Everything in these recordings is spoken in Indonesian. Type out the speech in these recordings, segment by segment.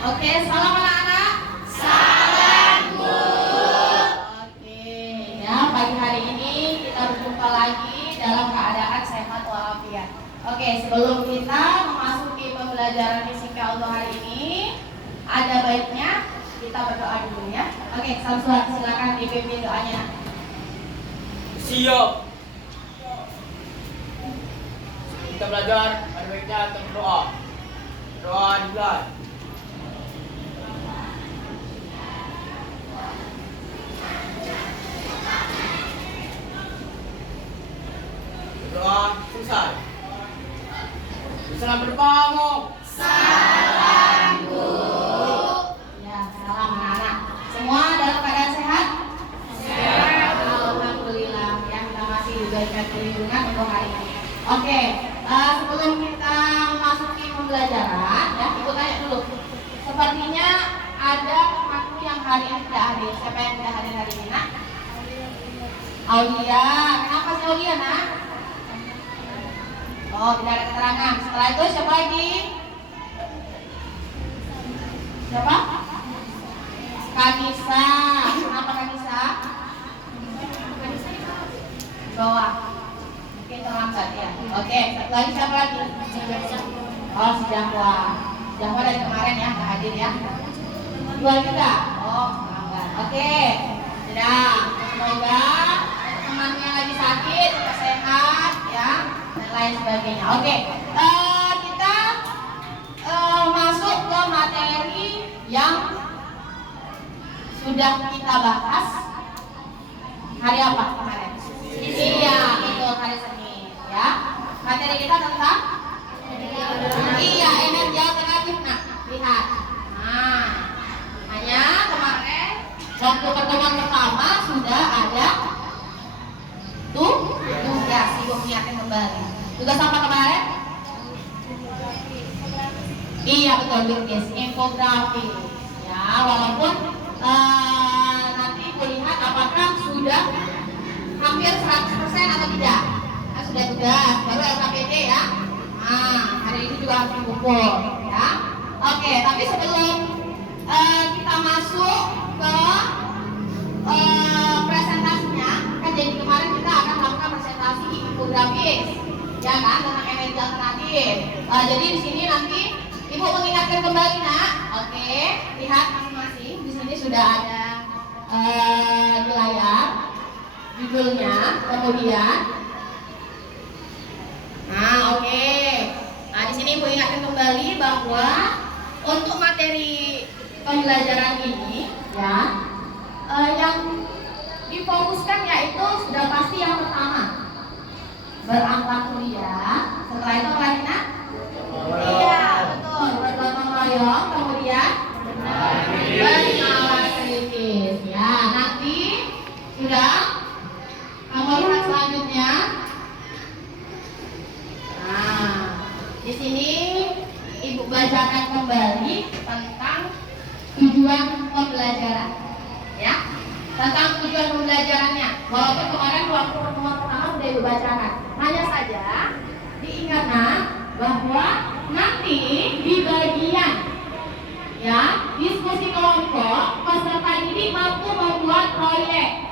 Oke, salam anak-anak. Salam Bu. Oke, ya pagi hari ini kita berjumpa lagi dalam keadaan sehat walafiat. Oke, sebelum kita memasuki pembelajaran fisika untuk hari ini, ada baiknya kita berdoa dulu ya. Oke, Samsul, silakan dipimpin doanya. Siap. Kita belajar, ada baiknya kita berdoa. Doa dimulai. Doa selesai. Salam berpamu. Salam Bu. Ya, salam anak-anak. Semua dalam keadaan sehat? Sehat. Alhamdulillah ya, kita masih diberikan perlindungan untuk hari ini. Oke, sebelum kita memasuki pembelajaran, ya ikut tanya dulu. Sepertinya ada temanku yang hari ini tidak hadir. Siapa yang tidak hadir hari ini, nak? Aulia. Kenapa sih Aulia, nak? Oh, tidak ada keterangan. Setelah itu siapa lagi? Siapa? Kanisa. Kenapa Kanisa? Di bawah. Mungkin terlambat ya. Oke, satu lagi siapa lagi? Oh, si Jahwa. Jahwa dari kemarin ya, nggak hadir ya. Dua juga. Oh, terlambat. Oke. Sudah. Semoga temannya lagi sakit, cepat sehat ya, dan lain sebagainya. Oke. Kita masuk ke materi yang sudah kita bahas hari apa kemarin? Iya, betul, hari Senin ya. Materi kita tentang energi alternatif. Nah, lihat. Nah, hanya kemarin waktu pertemuan pertama sudah ada tugas, ibu mengingatkan kembali. Tugas apa kemarin? Iya betul, guys, infografi. Ya, walaupun nanti kulihat apakah sudah hampir 100% atau tidak. Nah, sudah tugas, baru LKPD ya. Nah, hari ini juga harus dipukul ya. Oke, tapi sebelum kita masuk ke presentasinya, kan jadi kemarin kita akan melakukan presentasi infografis ya kan, tentang energi alternatif. Jadi di sini nanti ibu mengingatkan kembali, nak. Oke, lihat masing-masing. Di sini sudah ada di layar judulnya, kemudian oke. Nah, di sini ibu ingatkan kembali bahwa untuk materi pembelajaran ini ya, yang difokuskan yaitu sudah pasti yang pertama berangkat kuliah. Setelah itu apa lagi, nak? Iya betul, bergotong royong, kemudian bernalar kritis. Ya, nanti sudah kamu lihat selanjutnya. Nah, di sini ibu bacakan kembali tentang tujuan pembelajaran, ya, tentang tujuan pembelajarannya. Walaupun kemarin waktu pertemuan pertama sudah ibu bacakan, hanya saja diingat, nak, bahwa nanti di bagian ya diskusi kelompok peserta didik mampu membuat proyek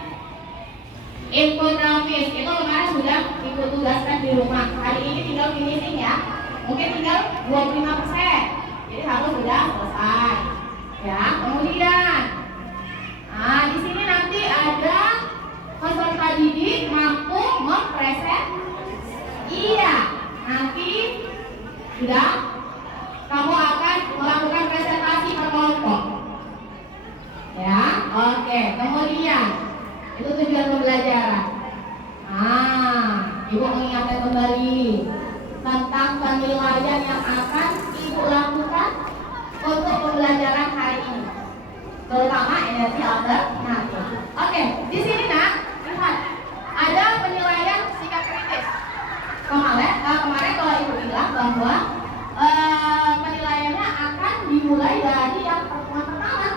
infografis. Itu kemarin sudah ibu tugaskan di rumah. Hari ini tinggal finishing ya, mungkin tinggal 25%, jadi harus sudah selesai ya. Kemudian di sini nanti ada peserta didik mampu iya, nanti sudah kamu akan melakukan presentasi per kelompok ya. Oke, kemudian itu tujuan pembelajaran. Ibu mengingatkan kembali tentang penilaian yang akan ibu lakukan untuk pembelajaran hari ini, terutama energi alternatif. Oke, di sini, nak, lihat ada penilaian sikap kritis. Kemarin kalau ibu bilang bahwa penilaiannya akan dimulai dari yang pertemuan pertama,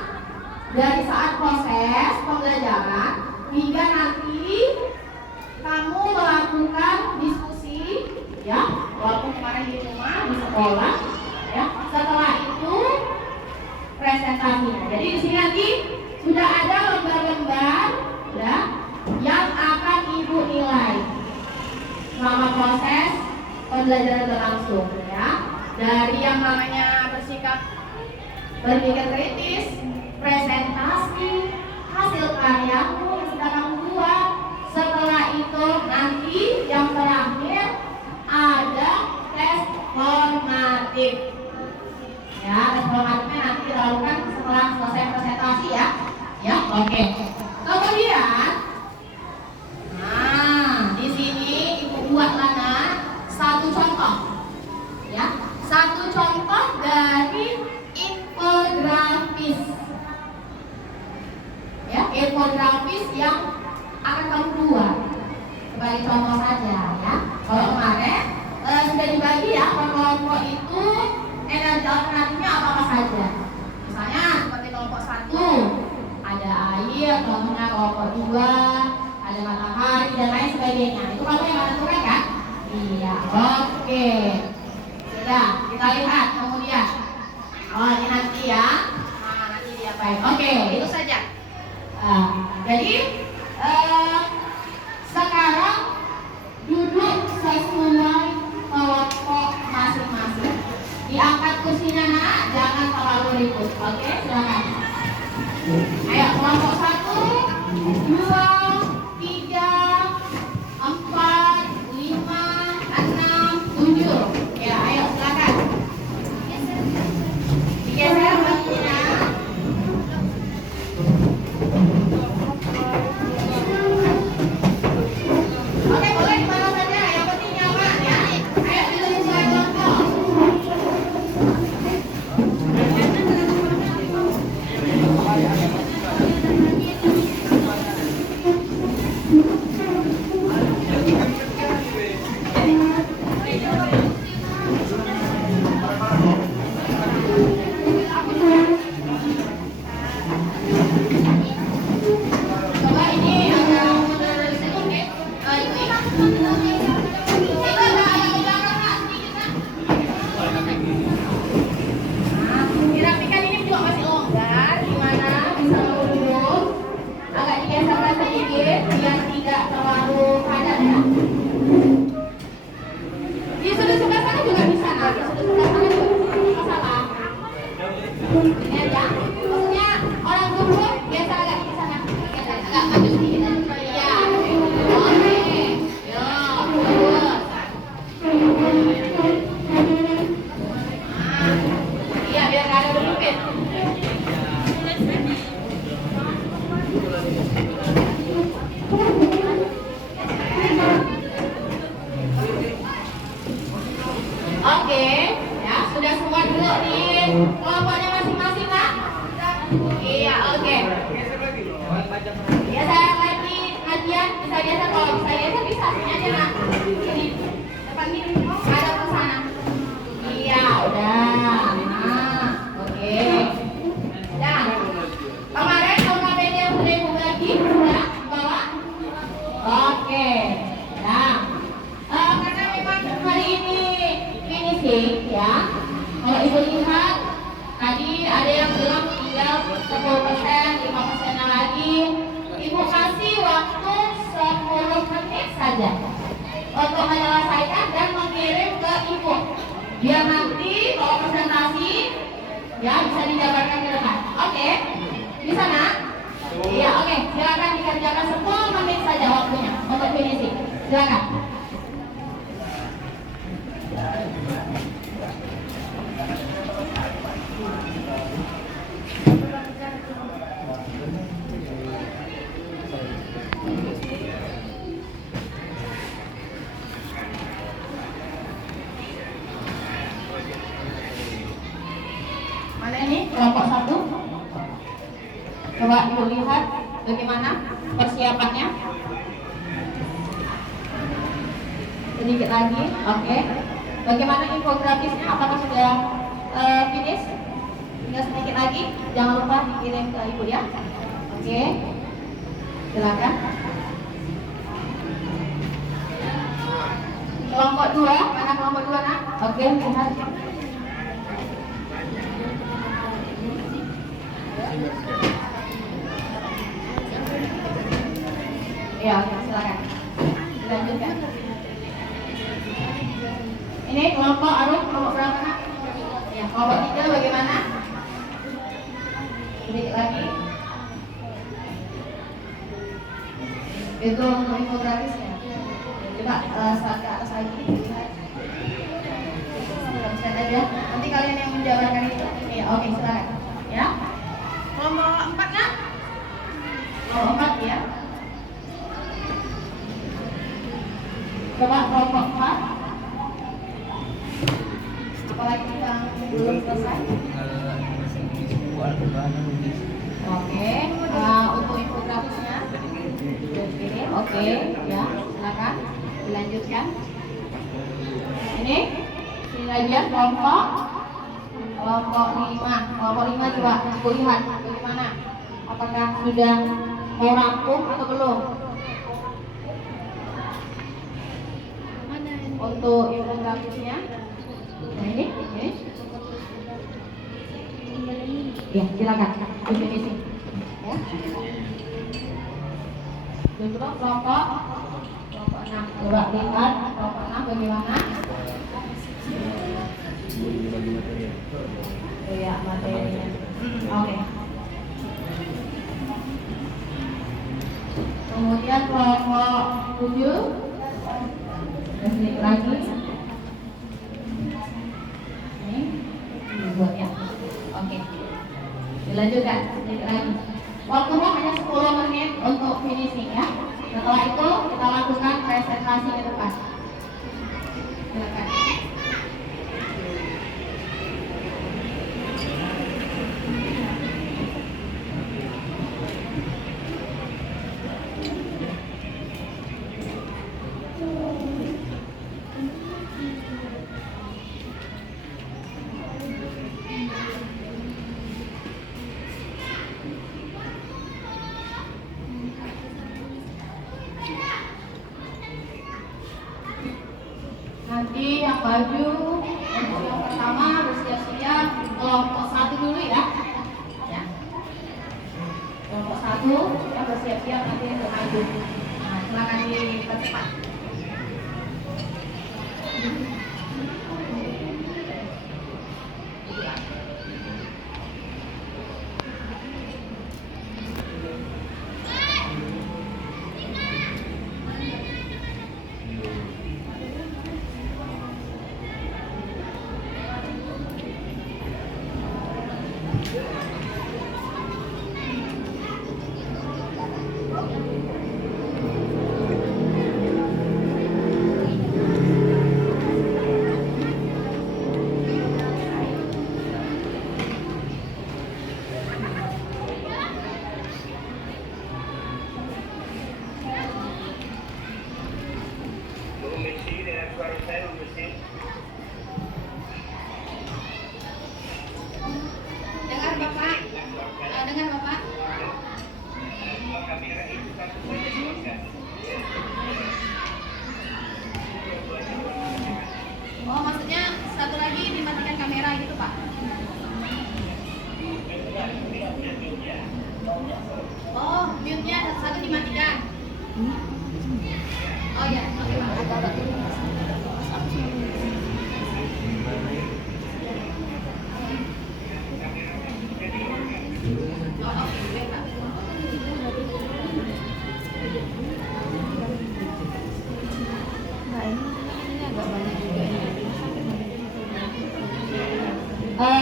dari saat proses pembelajaran hingga nanti kamu melakukan diskusi ya, walaupun kemarin di rumah, di sekolah ya. Setelah itu pembelajaran berlangsung ya. Dari yang namanya bersikap berpikir kritis, presentasi, hasil karyamu yang sedang kamu buat. Setelah itu nanti yang terakhir ada tes formatif. Ya, tes formatifnya nanti kita lakukan setelah selesai presentasi ya. Ya, oke. Kemudian, nah di sini ibu buatlah satu contoh. Ya, satu contoh dari infografis. Ya, infografis yang akan kamu buat sebagai contoh saja ya. Kalau kemarin sudah dibagi ya kelompok itu energi alternatifnya apa saja. Misalnya seperti kelompok 1 ada air, kelompoknya kelompok 2 ada matahari dan lain sebagainya. Itu kamu yang menentukan kan? Iya, oke. Sudah, kita lihat kemudian. Oh, ini nanti ya. Nah, nanti diapain? Oke, itu saja. Jadi sekarang duduk sesuai kelompok masing-masing. Diangkat kursinya nak, jangan terlalu ribut. Oke, silakan. Ayo, kelompok 1, 2, 3, 4, 5, 6, 7. Ya, ayo silakan. Digeser bajunya. Oke, boleh di mana saja, yang penting nyaman ya. Ayo duduk sesuai kelompok. Coba ini agak mundur sedikit, oke? Itu ada yang di belakang Kak, sedikit Kak. Nah, dirapikan ini juga masih longgar, gimana bisa duduk agak digeserkan sedikit biar tidak terlalu padat ya. Di sudut sebelah sana juga bisa, nah di sudut sebelah sana juga bisa, masalah. Ini aja, maksudnya orang duduk biasa agak di sana, agak maju sedikit aja. Iya, oke, yo, bagus. Iya, biar nggak ada berlupit. Oke, ya sudah semua duduk di kelompoknya masing-masing Kak? Iya, oke. Ya saya lagi latihan, bisa geser kalau bisa geser bisa sini aja nak. Sini, depan gini, ada ke sana. Iya, udah. Nah, oke. Dan kemarin KKBD yang sudah ibu bagi sudah bawa. Oke. Nah, karena memang hari ini finishing ya. Kalau ibu lihat tadi ada yang bilang tinggal 10%, 5% lagi. Ibu kasih waktu 10 menit saja untuk menyelesaikan dan mengirim ke ibu. Biar nanti kalau presentasi ya bisa dijabarkan ke depan. Oke? Bisa nak? Iya, oke. Silakan dikerjakan 10 menit saja waktunya untuk finishing. Silakan. Mana ini kelompok 1? Coba ibu lihat bagaimana persiapannya. Sedikit lagi, oke. Bagaimana infografisnya? Apakah sudah finish? Tinggal sedikit lagi. Jangan lupa dikirim ke ibu ya. Oke, silakan. Kelompok 2, mana kelompok 2 nak? Oke, lihat. Ya, silakan. Dilanjutkan. Kelompok 3 bagaimana? Sedikit lagi. Itu untuk infografisnya. Coba saat ke atas lagi. Lihat aja. Nanti kalian yang menjabarkan itu. Iya, oke, silakan. Ya. Kelompok 4 nak? Kelompok 4 ya. Coba kelompok 4. Apalagi yang belum selesai? Oke, untuk infografisnya oke, ya, silakan dilanjutkan. Ini lagi ya kelompok 5. Kelompok 5 coba Ibu lihat bagaimana? Apakah sudah mau rampung atau belum? Untuk infografisnya. Nah ini. Ya, silakan definisi. Ya. Untuk kelompok 6. Coba lihat kelompok 6 bagaimana? Iya, materinya. Oke. Kemudian kelompok 7. Sedikit lagi. Ini dibuat ya. Oke. Dilanjutkan sedikit lagi. Waktunya hanya 10 menit untuk finishing ya. Setelah itu kita lakukan presentasi ke depan. Silakan. Nanti yang baju untuk yang pertama bersiap-siap kelompok 1 dulu ya. Ya. Kelompok 1 yang bersiap-siap nanti untuk maju. Nah, silakan dipercepat. Dengar Bapak? Dengar Bapak? Oh, maksudnya satu lagi dimatikan kamera gitu Pak? Oh, mute-nya satu dimatikan. Oh ya, oke Pak.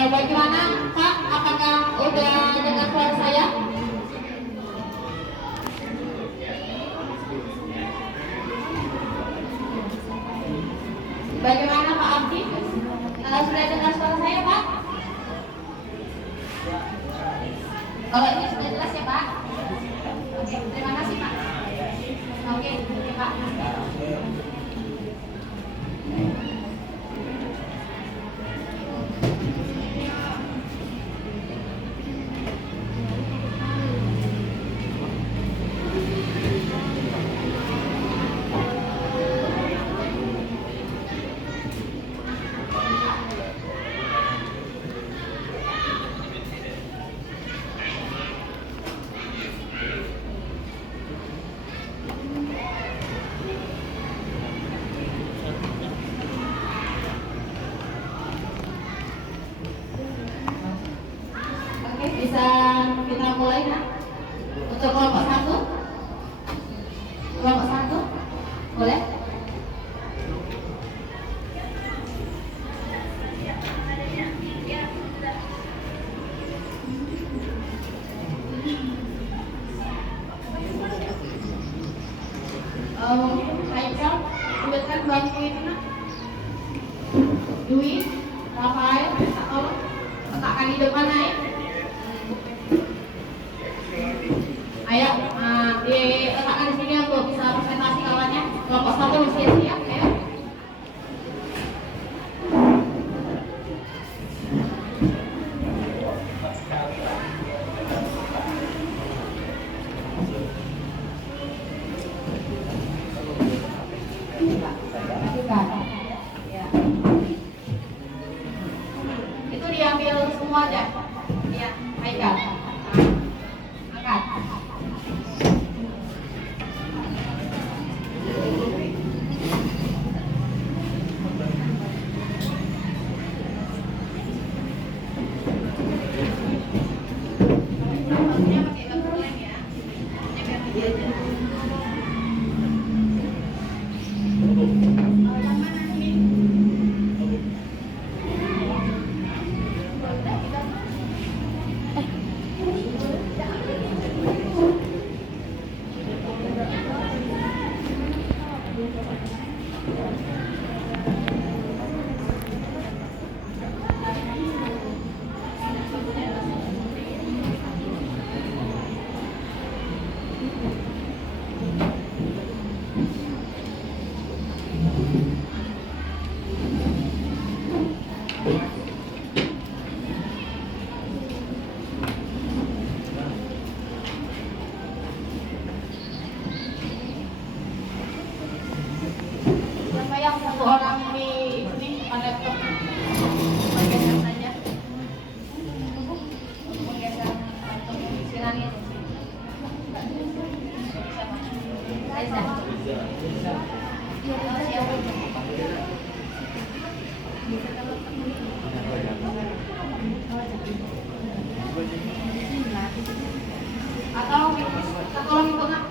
Bagaimana Pak? Apakah udah dengar suara saya? Bagaimana Pak Abdi? Sudah dengar suara saya Pak? Kalau ini sudah jelas ya Pak? Oke, terima kasih Pak. Oke Pak. lain ya? Untuk kelompok satu? Kelompok satu? Boleh? Haikal, ambilkan bantuin Dwi, Rafael, tolong letakkan di depan naik. Ayo, diletakkan di sini untuk bisa presentasi kawannya. Kelompok satu mesti siap, ya. Itu diambil semua aja. Ya, Haikal. Angkat. Maksudnya pakai gambar lain ya. Ini biar dia aja. Yang mana ini? Siapa yang satu orang di sini depan laptop bergeser saja, bergeser untuk sirani. Aisyah. Oh, siapa? Atau tolong ibu nak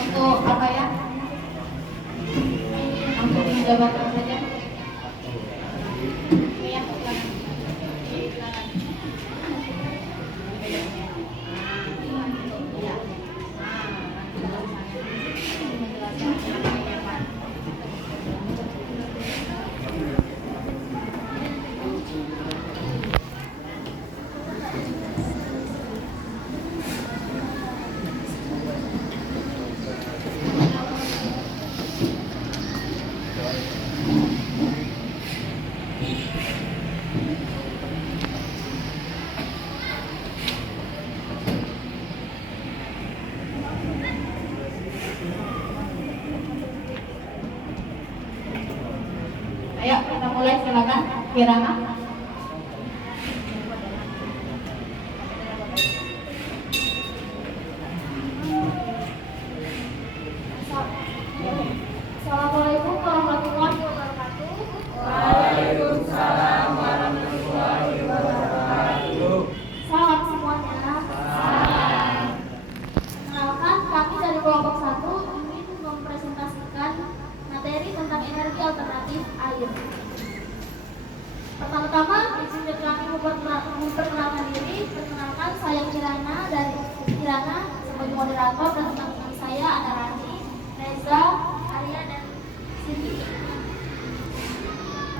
untuk apa ya? Untuk menjabarkan saja. Ini ya, silakan. Silakan. Ya. Ayo kita mulai, silakan Kirana. Assalamualaikum warahmatullahi wabarakatuh. Waalaikumsalam warahmatullahi wabarakatuh. Salam semuanya. Kenalkan, kami dari kelompok 1 ingin mempresentasikan materi tentang energi alternatif air. Pertama-tama, izin kami memperkenalkan diri. Perkenalkan, saya Kirana dari Kirana sebagai moderator, dan teman-teman saya ada Rani, Reza, Arya, dan Cindy.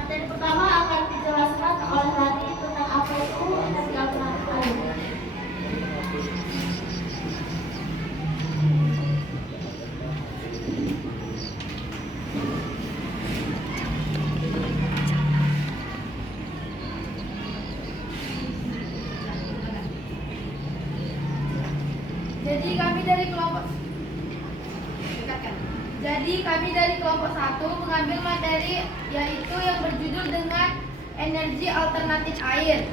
Materi pertama akan dijelaskan oleh Rani tentang apa itu energi alternatif air. Jadi kami dari kelompok 1 mengambil materi yaitu yang berjudul dengan energi alternatif air.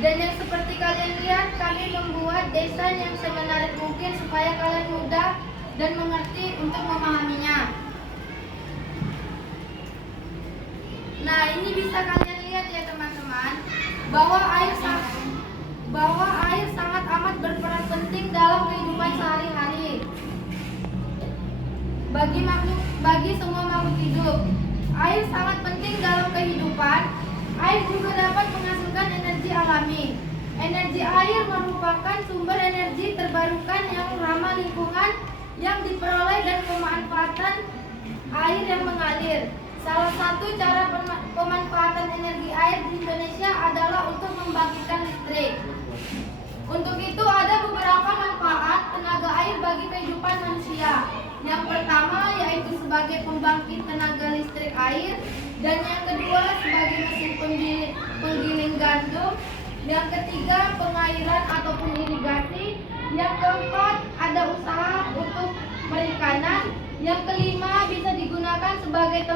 Dan yang seperti kalian lihat, kami membuat desain yang semenarik mungkin supaya kalian mudah dan mengerti untuk memahaminya. Nah, ini bisa kalian lihat ya teman-teman, bahwa air sangat amat sangat berperan penting dalam kehidupan sehari-hari bagi semua makhluk hidup. Air sangat penting dalam kehidupan. Air juga dapat menghasilkan energi alami. Energi air merupakan sumber energi terbarukan yang ramah lingkungan yang diperoleh dan pemanfaatan air yang mengalir. Salah satu cara pemanfaatan energi air di Indonesia adalah untuk membangkitkan listrik. Untuk itu ada beberapa manfaat tenaga air bagi kehidupan manusia. Yang pertama yaitu sebagai pembangkit tenaga listrik air, dan yang kedua sebagai mesin penggiling gandum, yang ketiga pengairan ataupun irigasi, yang keempat ada usaha untuk perikanan, yang kelima bisa digunakan sebagai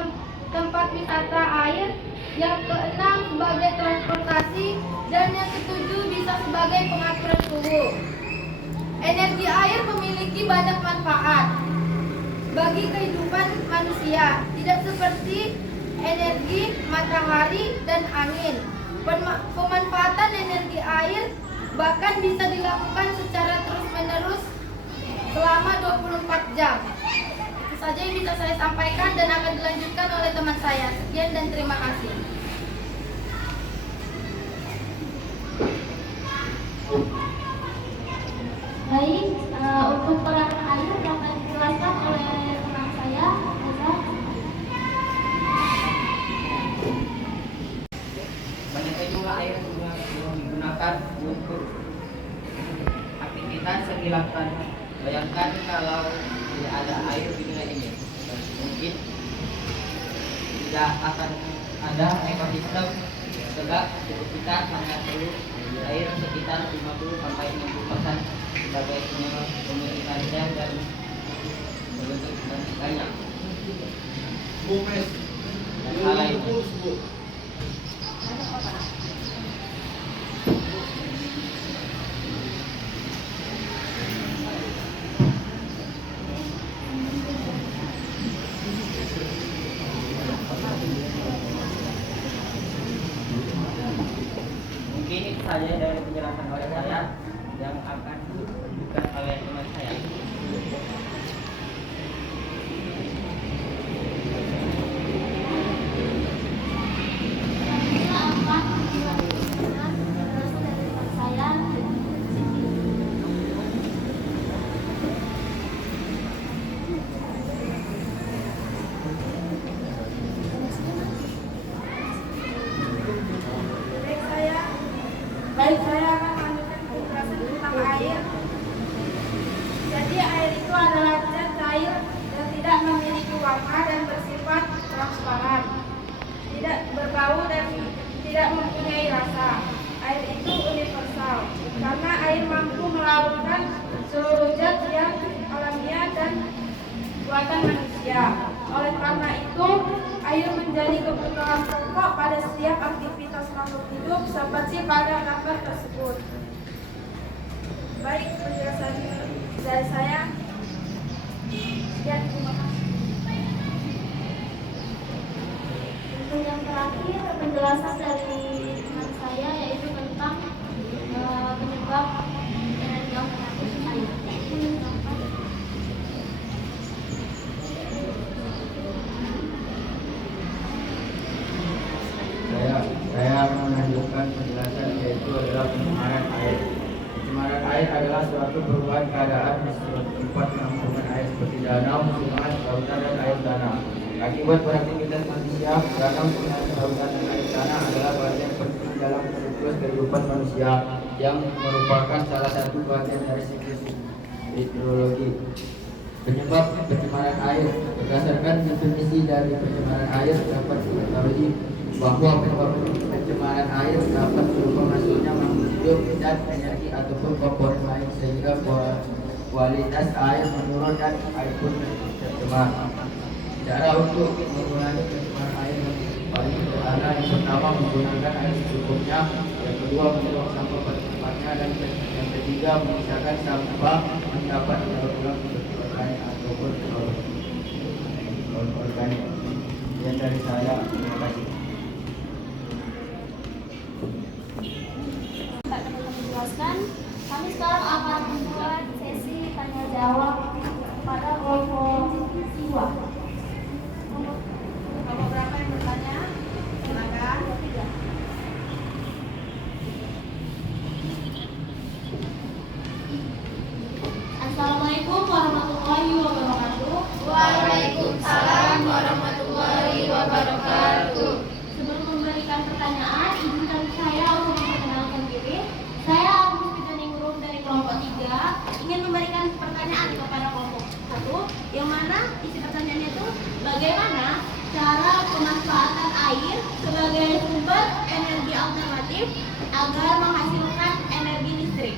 tempat wisata air, yang keenam sebagai transportasi, dan yang ketujuh bisa sebagai pengaturan suhu. Energi air memiliki banyak manfaat bagi kehidupan manusia, tidak seperti energi matahari dan angin. Pemanfaatan energi air bahkan bisa dilakukan secara terus-menerus selama 24 jam. Itu saja yang bisa saya sampaikan dan akan dilanjutkan oleh teman saya. Sekian dan terima kasih. Baik, untuk peran air dapat dijelaskan oleh teman saya, Reza. Banyaknya jumlah air yang digunakan untuk aktivitas yang dilakukan. Bayangkan kalau tidak ada air di dunia ini, mungkin tidak akan ada ekosistem tegak. Kita hanya perlu air sekitar 50 sampai 60% sebagai pemilikan dan berbentuk dan banyak dan hal lainnya. Mungkin itu saja dari penjelasan oleh saya yang akan ditunjukkan oleh teman saya. Kita akan dilanjutkan penjelasan dari teman saya, Siti. Baik, saya akan melanjutkan penjelasan tentang air. Jadi air itu adalah zat cair dan tidak memiliki warna dan bersifat transparan, tidak berbau dan tidak mempunyai rasa. Air itu universal karena air mampu melautkan seluruh zat yang alamiah dan buatan manusia. Oleh karena itu, air menjadi kebutuhan pokok pada setiap aktivitas makhluk hidup seperti pada gambar tersebut. Baik, penjelasan dari saya. Sekian, terima kasih. Untuk yang terakhir, penjelasan dari teman saya yaitu tentang penyebab energi alternatif air. Saya akan melanjutkan penjelasan, yaitu adalah pencemaran air. Pencemaran air adalah suatu perubahan keadaan di suatu tempat penampungan air seperti danau, sungai, lautan, dan air tanah. Akibat beraktivitas manusia, danau, sungai, lautan, dan air tanah adalah bagian penting dalam siklus kehidupan manusia yang merupakan salah satu bagian dari siklus hidrologi. Penyebab pencemaran air berdasarkan definisi dari pencemaran air dapat diketahui bahwa penyebab pencemaran air dapat berupa masuknya makhluk hidup, zat, energi ataupun komponen lain sehingga kualitas air menurun dan air pun tercemar. Cara untuk mengurangi pencemaran air yang paling sederhana, yang pertama menggunakan air secukupnya, yang kedua membuang sampah pada tempatnya, dan yang ketiga memisahkan sampah mendapat daur ulang seperti organik ataupun organik. Sekian dari saya, terima kasih. Mbak dapat menjelaskan Kami sekarang akan membuat sesi tanya jawab pada kelompok siswa. Kelompok berapa yang bertanya? Silakan. Assalamualaikum warahmatullahi wabarakatuh. Waalaikumsalam warahmatullahi wabarakatuh. Sebelum memberikan pertanyaan, izinkan saya untuk memperkenalkan diri. Saya Agus Fidaningrum dari kelompok 3 ingin memberikan pertanyaan kepada kelompok 1, yang mana isi pertanyaannya itu bagaimana cara pemanfaatan air sebagai sumber energi alternatif agar menghasilkan energi listrik.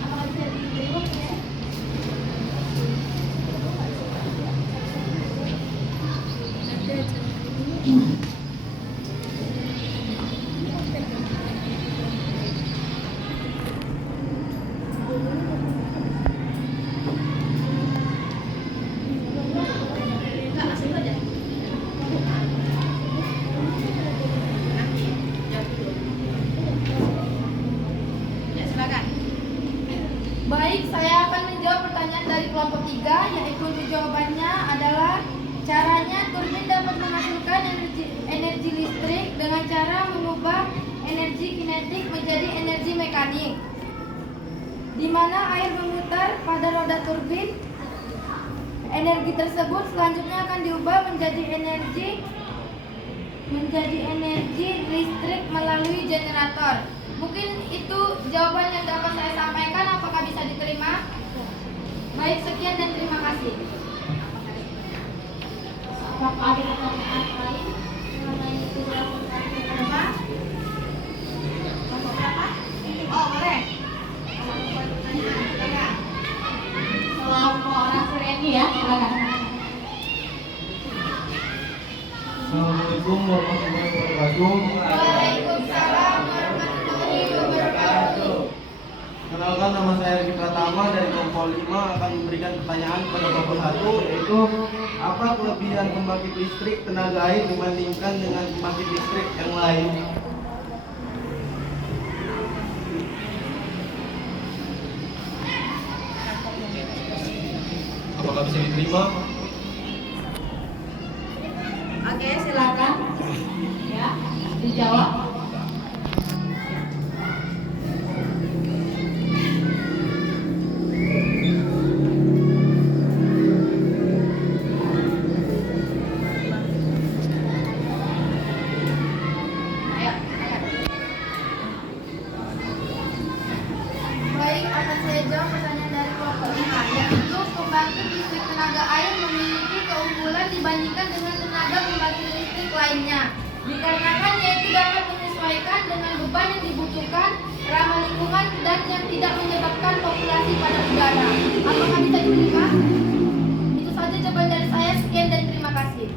Apakah bisa diberi ya? Enggak, langsung saja. Nanti jawab dulu. Ya, silakan. Baik, saya akan menjawab pertanyaan dari kelompok 3, yaitu jawabannya adalah caranya turbin dapat menghasilkan energi listrik dengan cara mengubah energi kinetik menjadi energi mekanik, di mana air memutar pada roda turbin. Energi tersebut selanjutnya akan diubah menjadi energi listrik melalui generator. Mungkin itu jawaban yang dapat saya sampaikan. Apakah bisa diterima? Baik, sekian dan terima kasih. Apakah ada pertanyaan lain mengenai Berapa? Kelompok berapa? Oh, boleh. Kelompok pertanyaan, silakan. Kelompok orang Sureni ya, silakan. Assalamualaikum warahmatullahi wabarakatuh. Waalaikumsalam warahmatullahi wabarakatuh. Kenalkan, nama saya Riki Pratama dari kelompok 5 akan memberikan pertanyaan kepada kelompok 1, yaitu apa kelebihan pembangkit listrik tenaga air dibandingkan dengan pembangkit listrik yang lain? Apakah bisa diterima? Oke, silakan. Ya, dijawab. Ayo, silakan. Baik, akan saya jawab pertanyaan dari kelompok 5, yaitu pembangkit listrik tenaga air memiliki keunggulan dibandingkan dengan tenaga pembangkit listrik lainnya. Dikarenakan yaitu dapat menyesuaikan dengan beban yang dibutuhkan, ramah lingkungan, dan yang tidak menyebabkan populasi pada udara. Apakah bisa diterima? Itu saja jawaban dari saya. Sekian dan terima kasih.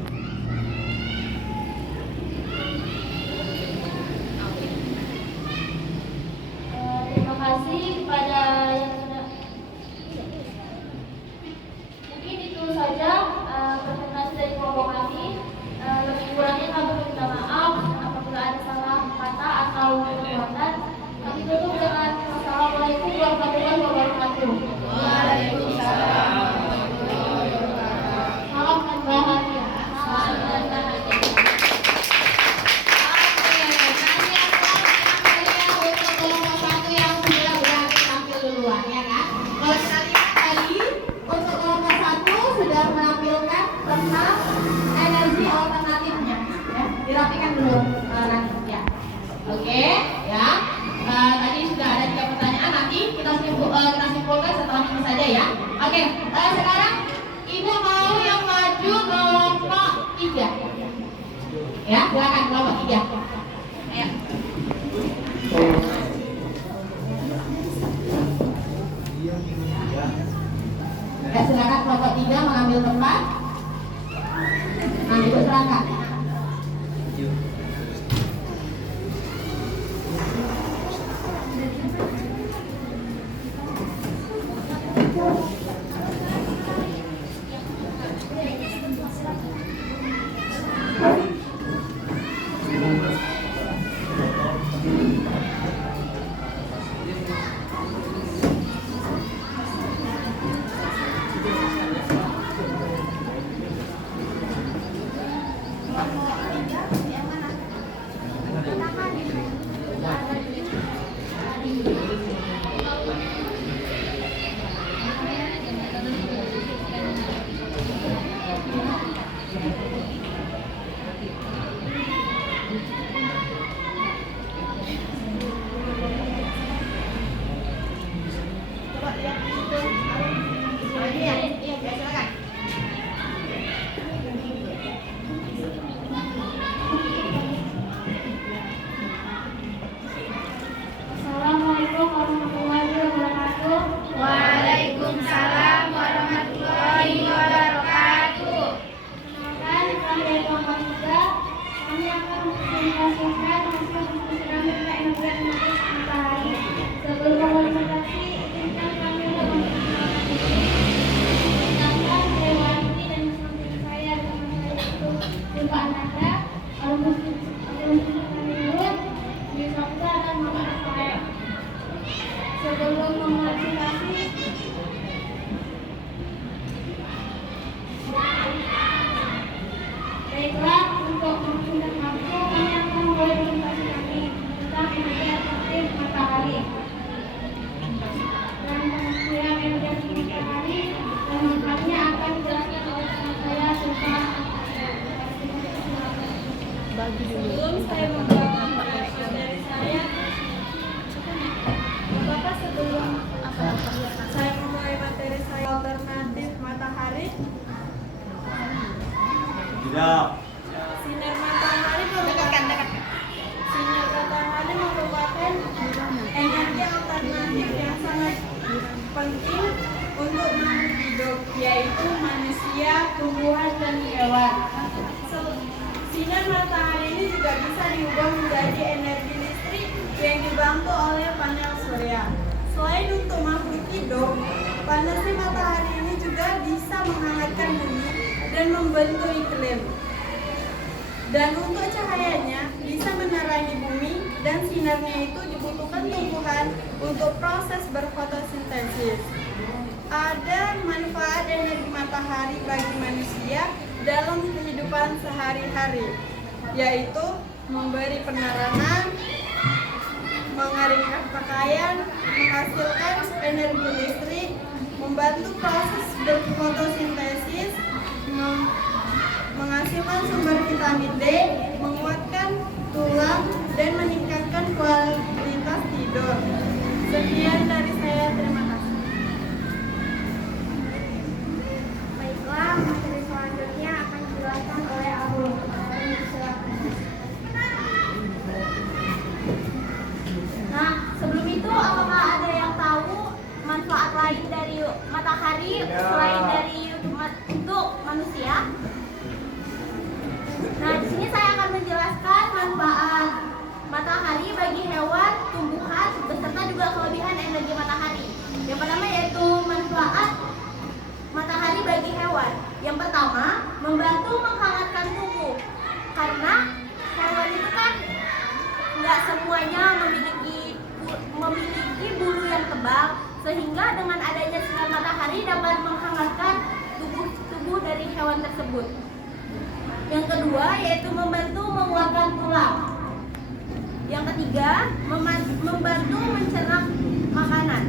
Terima kasih kepada yang sudah. Mungkin itu saja presentasi dari kelompok kami. Lebih kurangnya kami minta maaf apabila ada salah kata atau perbuatan. Kami tutup dengan Assalamualaikum warahmatullahi wabarakatuh. Waalaikumsalam. Salam dan bahagia. Oke, kami akan untuk kelompok 1 yang sudah berani tampil duluan, ya kan? Kalau kita lihat tadi, untuk kelompok 1 sudah menampilkan tentang energi alternatifnya, ya. Dirapikan dulu nanti, ya. Oke, ya. Tadi sudah ada 3 pertanyaan, nanti kita simpulkan setelah ini saja, ya. Oke, sekarang Ibu mau yang maju kelompok 3. Ya, silakan kelompok 3. Ayo. Ya, silakan kelompok 3 mengambil tempat. Nah, Ibu silakan. Surya dan matahari sore. Sebelum memodifikasi baiklah, untuk menghindar waktu kami akan mulai presentasi kami tentang energi alternatif matahari dan pengertian energi matahari, dan selanjutnya akan dijelaskan oleh teman saya tentang Sebelum saya membawa materi saya, Bapak sebelum saya memulai materi saya alternatif matahari, Tidak. sinar matahari merupakan energi alternatif yang sangat penting untuk makhluk hidup, yaitu manusia, tumbuhan, dan hewan. Sinar matahari ini juga bisa diubah menjadi energi listrik yang dibantu oleh panel surya. Selain untuk makhluk hidup, panasnya matahari ini juga bisa menghangatkan bumi dan membentuk iklim. Dan untuk cahayanya bisa menerangi bumi, dan sinarnya itu dibutuhkan tumbuhan untuk proses berfotosintesis. Ada manfaat energi matahari bagi manusia dalam kehidupan sehari-hari, yaitu memberi penerangan, mengeringkan pakaian, menghasilkan energi listrik, membantu proses berfotosintesis, menghasilkan sumber vitamin D, menguatkan tulang, dan meningkatkan kualitas tidur. Sekian dari saya, terima kasih. baiklah, materi selanjutnya akan dijelaskan oleh Abu. Silakan. Nah, sebelum itu apakah ada yang tahu manfaat lain dari matahari selain dari untuk manusia? Nah, di sini saya akan menjelaskan manfaat matahari bagi hewan, tumbuhan, beserta juga kelebihan energi matahari. Yang pertama yaitu manfaat matahari bagi hewan. Yang pertama, membantu menghangatkan tubuh. Karena hewan itu kan nggak semuanya memiliki bulu yang tebal, sehingga dengan adanya sinar matahari dapat menghangatkan tubuh dari hewan tersebut. Yang kedua yaitu membantu menguatkan tulang. Yang ketiga, membantu mencerna makanan.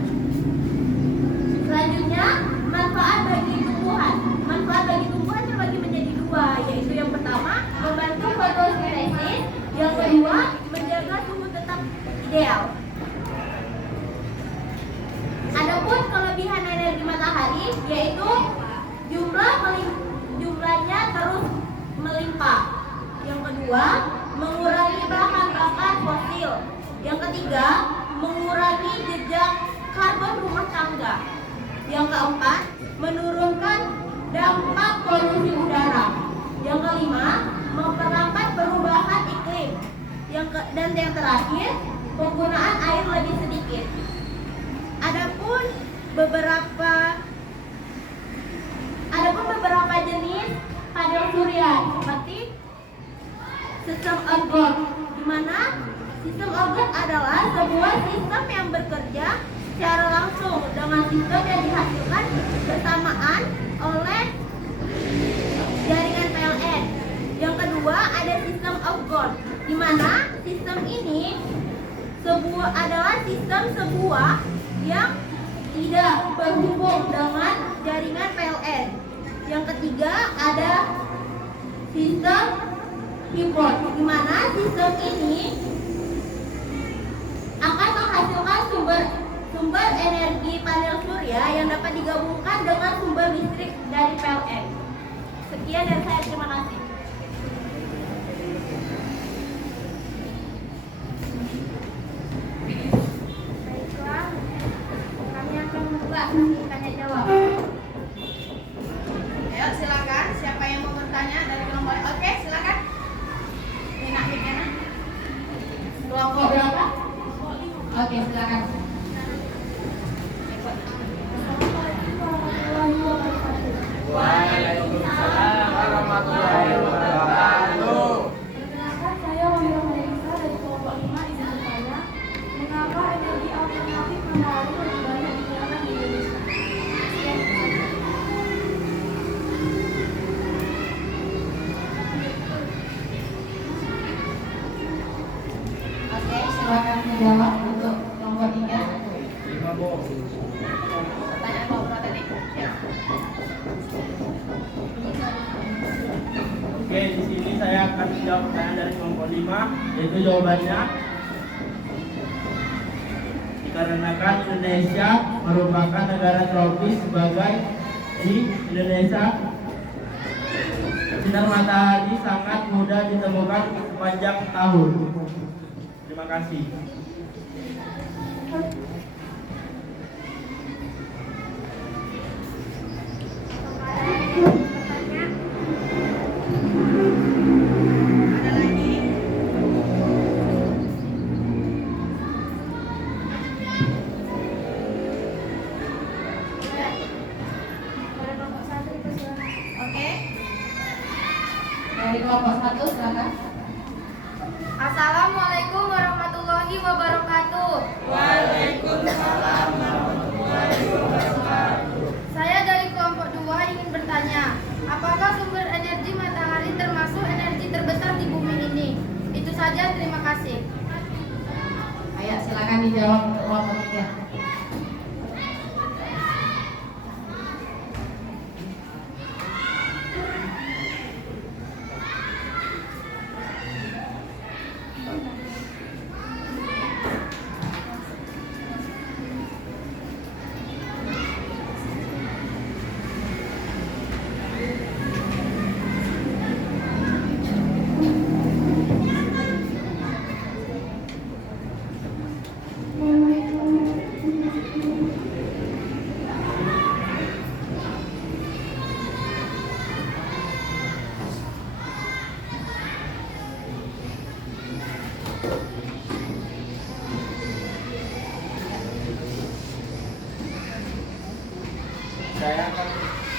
Selanjutnya, manfaat bagi tumbuhan. Manfaat bagi tumbuhan terbagi menjadi dua, yaitu yang pertama, membantu fotosintesis. Yang kedua, menjaga tubuh tetap ideal. Adapun kelebihan energi matahari yaitu jumlahnya terus melimpah. Yang kedua, mengurangi bahan bakar fosil. Yang ketiga, mengurangi jejak karbon rumah tangga. Yang keempat, menurunkan dampak polusi udara. Yang kelima, memperlambat perubahan iklim. Dan yang terakhir, penggunaan air lebih sedikit. Adapun beberapa jenis panel surya seperti sistem Argon, di mana sistem Argon adalah sebuah sistem yang bekerja secara langsung dengan sistem yang dihasilkan bersamaan oleh jaringan PLN. Yang kedua ada sistem Argon, di mana sistem ini adalah sistem sebuah yang tidak berhubung dengan jaringan PLN. Yang ketiga ada sistem Hybrid, di mana sistem ini akan menghasilkan sumber energi panel surya yang dapat digabungkan dengan sumber listrik dari PLN. Sekian dari saya, terima kasih. Baiklah, kami akan membuka sesi tanya jawab. Ayo silakan, siapa yang mau bertanya dari kelompok? Oke, silakan. Nina, kelompok berapa? Oke, silakan. Waalaikumsalam warahmatullahi wabarakatuh. Perkenalkan, saya Wahyu Melisa dari kelompok 5 di sini saya. Pertanyaan kelompok tadi. Ya. Oke, di sini saya akan menjawab pertanyaan dari kelompok 5, yaitu jawabannya dikarenakan Indonesia merupakan negara tropis sebagai di Indonesia sinar matahari sangat mudah ditemukan sepanjang tahun. Terima kasih. Ada lagi? Pada kelompok 1 itu silakan. Oke. Dari kelompok 1 silakan. Assalamualaikum warahmatullahi wabarakatuh. Saya dari kelompok 2 ingin bertanya, apakah sumber energi matahari termasuk energi terbesar di bumi ini? Itu saja, terima kasih. Ayo silakan dijawab untuk kelompok 3.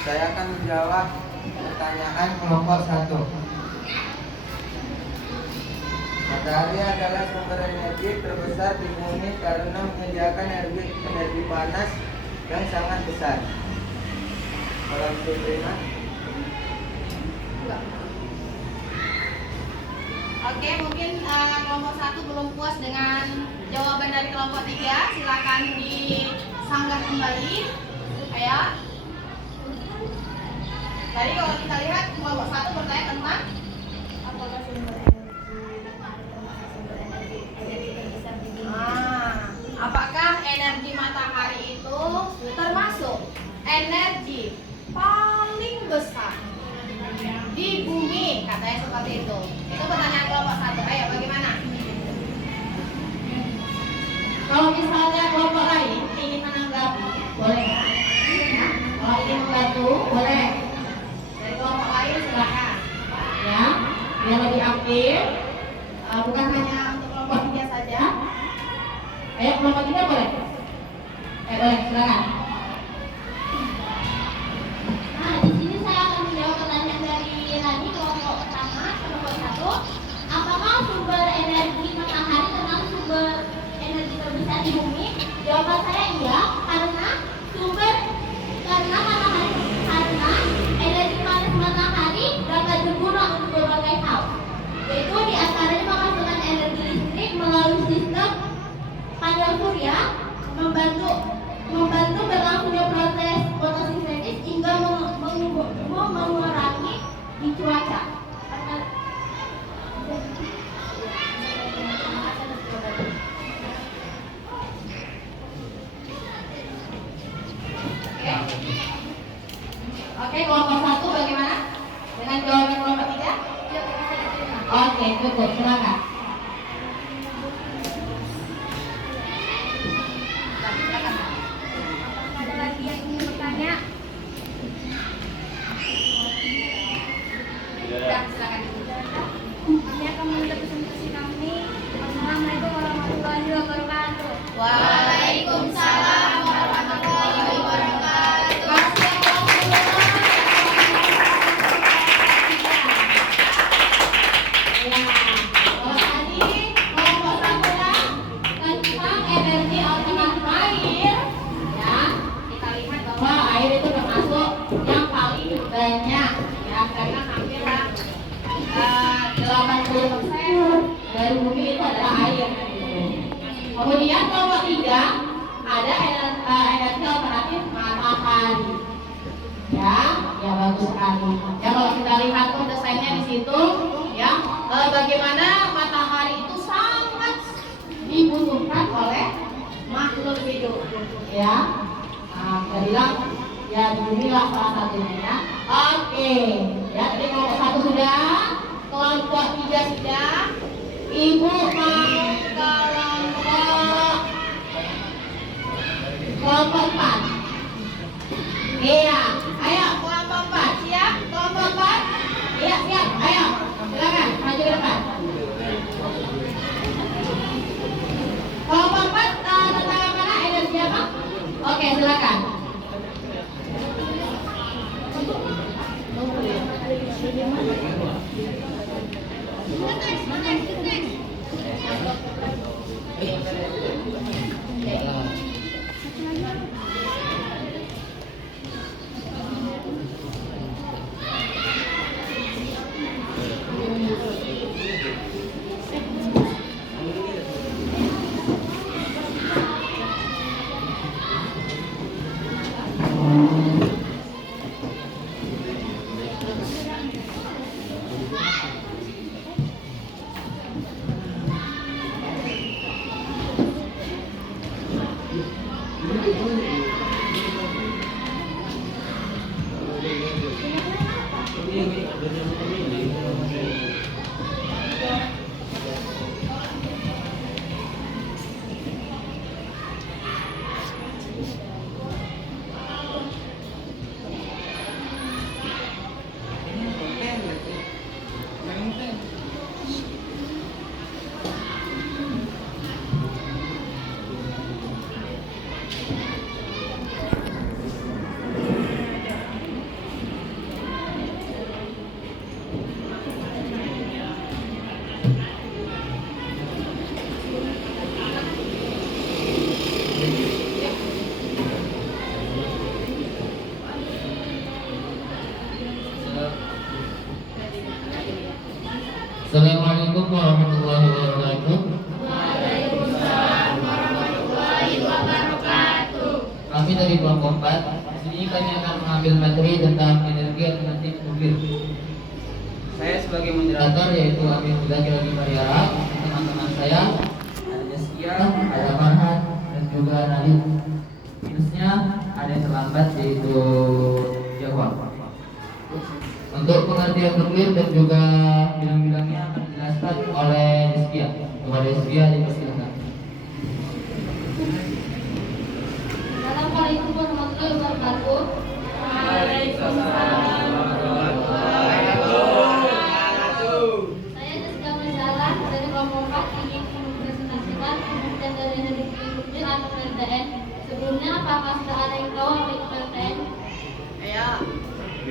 Saya akan menjawab pertanyaan kelompok 1. Matahari adalah sumber energi terbesar di bumi karena menyediakan energi panas yang sangat besar. Kalau itu terima. Oke, mungkin kelompok 1 belum puas dengan jawaban dari kelompok 3. Silakan disanggah kembali. Ayo. Tadi kalau kita lihat kelompok 1 bertanya tentang Apakah sumber energi terbesar di bumi? apakah energi matahari itu termasuk energi paling besar di bumi, katanya seperti itu. Itu pertanyaan kelompok 1. Ayo, bagaimana? Kalau misalnya kelompok lain ingin menanggapi, boleh ya? Kalau ingin membantu, boleh. Dari kelompok lain silakan. Ya, biar lebih aktif. Bukan hanya untuk kelompok 3 saja. Ayo, kelompok 3 boleh? Boleh, silakan. Nah, di sini saya akan menjawab pertanyaan dari Rani kelompok pertama, kelompok 1. Apakah sumber energi matahari termasuk sumber energi terbesar di bumi? Jawaban saya iya, karena energi panas matahari dapat berguna untuk berbagai hal. Yaitu diantaranya menghasilkan energi listrik melalui sistem panel surya, membantu berlangsungnya proses fotosintesis hingga mengurangi di cuaca. Oke, kelompok 1 bagaimana? Dengan jawaban kelompok 3? Oke, cukup, silakan. Ada lagi yang ingin bertanya? Ya, silakan. Kami akan meminta presentasi kami. Assalamualaikum warahmatullahi wabarakatuh. Waalaikumsalam warahmatullahi wabarakatuh. Kasih ya, kalau tadi kelompok 1 tentang energi alternatif air, ya kita lihat bahwa air itu termasuk yang paling banyak, ya karena hampir 80% dari bumi itu adalah air. Kemudian kelompok 3 ada energi alternatif matahari. Ya bagus sekali. Ya kalau kita lihat tuh desainnya di situ, ya bagaimana matahari itu sangat dibutuhkan oleh makhluk hidup. Ya, kita bilang ya beginilah salah satunya ya. Oke, ya tadi kelompok 1 sudah, kelompok 3 sudah. Ibu mau kelompok 4. Iya, ayo kelompok 4 siap? Kelompok 4? Iya siap, ayo silakan maju ke depan. Kelompok 4 tentang mana energi apa? Oke silakan. Assalamualaikum warahmatullahi wabarakatuh. Waalaikumsalam warahmatullahi wabarakatuh. Kami dari kelompok 4. Di sini kami akan mengambil materi tentang energi alternatif nuklir. Saya sebagai moderator yaitu Amin Lagi Mariara, teman-teman saya ada Jaskia, ada Farhan, dan juga Nadine. Minusnya ada yang terlambat yaitu Jawa. Untuk pengertian nuklir dan juga bilang-bilangnya akan dijelaskan oleh Jaskia. Kepada Jaskia dipersilakan. Assalamualaikum warahmatullahi wabarakatuh. Waalaikumsalam warahmatullahi wabarakatuh. Saya Jessica Majalah dari kelompok 4 ingin mempresentasikan pengertian dari energi nuklir atau PLTN. Sebelumnya, apakah sudah ada yang tahu apa itu PLTN?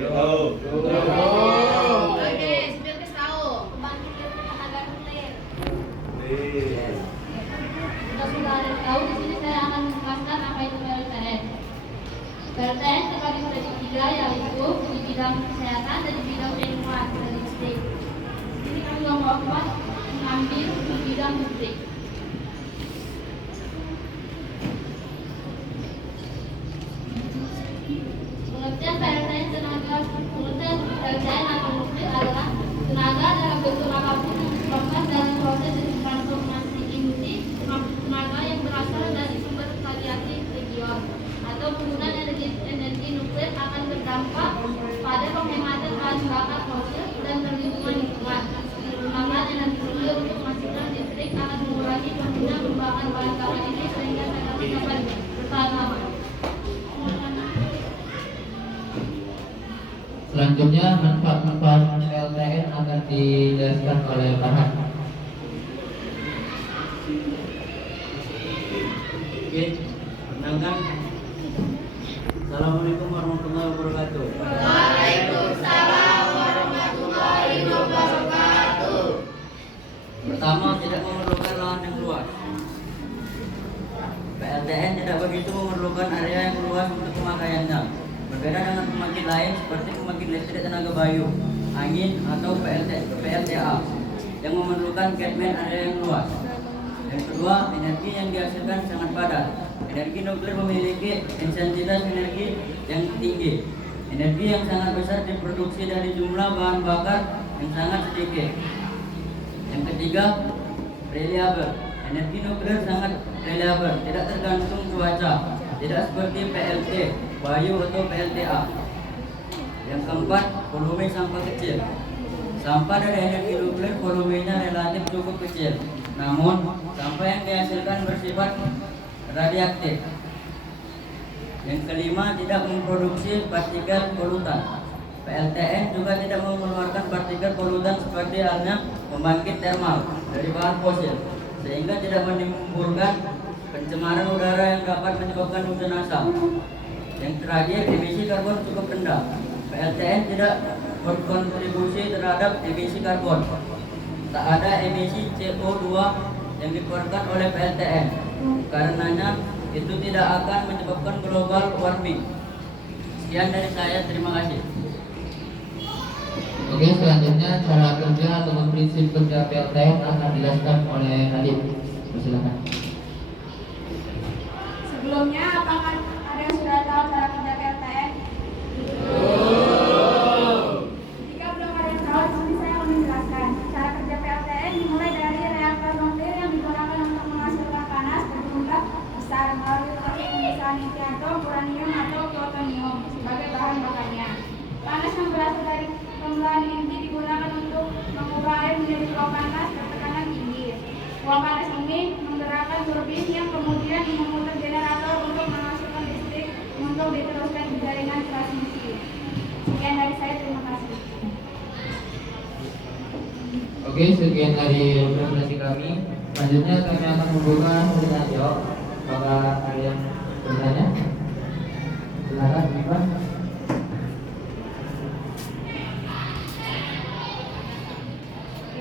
Oke, sudah tahu. Pembangkit tenaga nuklir. Jika sudah ada yang tahu, di sini saya akan menjelaskan apa itu PLTN. PLTN terbagi menjadi 3, yaitu di bidang kesehatan dan di bidang ilmuwan dan listrik. Di sini kami kelompok 4 mengambil di bidang listrik. Pengertian PLTN atau nuklir adalah tenaga dalam bentuk apapun yang disebabkan dalam proses transformasi inti tenaga yang berasal dari sumber radiasi region atau penggunaan energi nuklir akan berdampak pada penghematan bahan bakar fosil dan perlindungan lingkungan. Pengembangan energi nuklir untuk menghasilkan listrik akan mengurangi pengguna pembakaran bahan bakar ini sehingga dapat bertahan lama. Selanjutnya manfaat-manfaat PLTN akan dijelaskan oleh Farhan. Oke, perkenalkan. Assalamualaikum warahmatullahi wabarakatuh. Waalaikumsalam warahmatullahi wabarakatuh. Pertama, tidak memerlukan lahan yang luas. PLTN tidak begitu memerlukan area yang luas untuk pemakaiannya. Berbeda dengan pembangkit lain seperti pembangkit listrik tenaga bayu, angin atau PLTA yang memerlukan catchment area yang luas. Yang kedua, energi yang dihasilkan sangat padat, Energi nuklir memiliki intensitas energi yang tinggi. Energi yang sangat besar diproduksi dari jumlah bahan bakar yang sangat sedikit. Yang ketiga, reliable. Energi nuklir sangat reliable, tidak tergantung cuaca, tidak seperti PLT, Bayu atau PLTA. Yang keempat, volume sampah kecil. Sampah dari energi nuklir volumenya relatif cukup kecil, namun sampah yang dihasilkan bersifat radioaktif. Yang kelima, tidak memproduksi partikel polutan. PLTN juga tidak mengeluarkan partikel polutan seperti halnya pembangkit termal dari bahan fosil, sehingga tidak menimbulkan pencemaran udara yang dapat menyebabkan hujan asap. Yang terakhir, emisi karbon cukup rendah. PLTN tidak berkontribusi terhadap emisi karbon. Tak ada emisi CO2 yang dikeluarkan oleh PLTN. Karenanya itu tidak akan menyebabkan global warming. Sekian dari saya, terima kasih. Oke, selanjutnya cara kerja atau prinsip kerja PLTN akan dijelaskan oleh Nadib. Silakan. Sebelumnya, apakah ada yang sudah tahu cara kerja PLTN? Jika belum ada yang tahu, di sini saya akan menjelaskan. Cara kerja PLTN dimulai dari reaktor nuklir yang digunakan untuk menghasilkan panas berjumlah besar melalui teknik pemisahan inti atom, uranium atau plutonium sebagai bahan bakarnya. Panas yang berasal dari pembelahan inti digunakan untuk mengubah air menjadi uap panas bertekanan tinggi. Uap panas ini menggerakkan turbin yang kemudian memutar generator untuk menghasilkan listrik untuk diteruskan ke jaringan transmisi. Sekian dari saya, terima kasih. Oke, sekian dari presentasi kami. Selanjutnya kami akan membuka pertanyaan jawab. Apakah ada yang bertanya? Silakan, Ivan.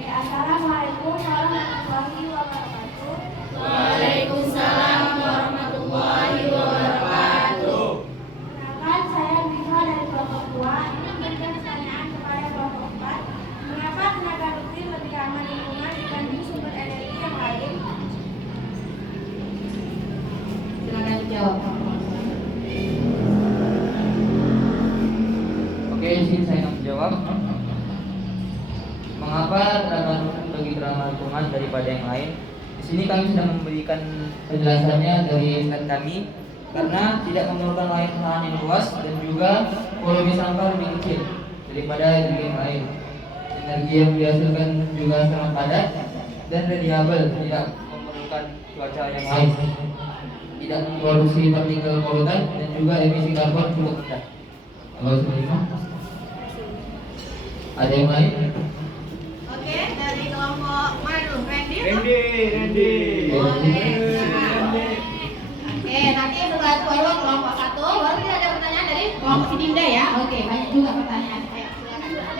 Assalamualaikum warahmatullahi wabarakatuh. Waalaikumsalam warahmatullahi wabarakatuh. Perkenalkan, saya Bima dari kelompok 2. Ini memberikan pertanyaan kepada kelompok 4. Mengapa tenaga nuklir lebih ramah lingkungan dibanding sumber energi yang lain? Silakan dijawab. Oke, izin saya menjawab. Mengapa tenaga nuklir lebih ramah lingkungan daripada yang lain? Di sini kami sedang memberikan penjelasannya dari slide kami, karena tidak memerlukan lahan yang luas dan juga volume sampah lebih kecil daripada energi yang lain. Energi yang dihasilkan juga sangat padat dan reliable, tidak memerlukan cuaca yang lain, tidak memproduksi partikel polutan dan juga emisi karbon cukup rendah. Kalau sebelumnya ada yang lain? Oke, dari kelompok mana dulu? Randy? Randy. Oke, nanti setelah itu baru kelompok 1. Baru kita ada pertanyaan dari kelompok si Dinda ya. Oke, banyak juga pertanyaan. Ayo, silakan.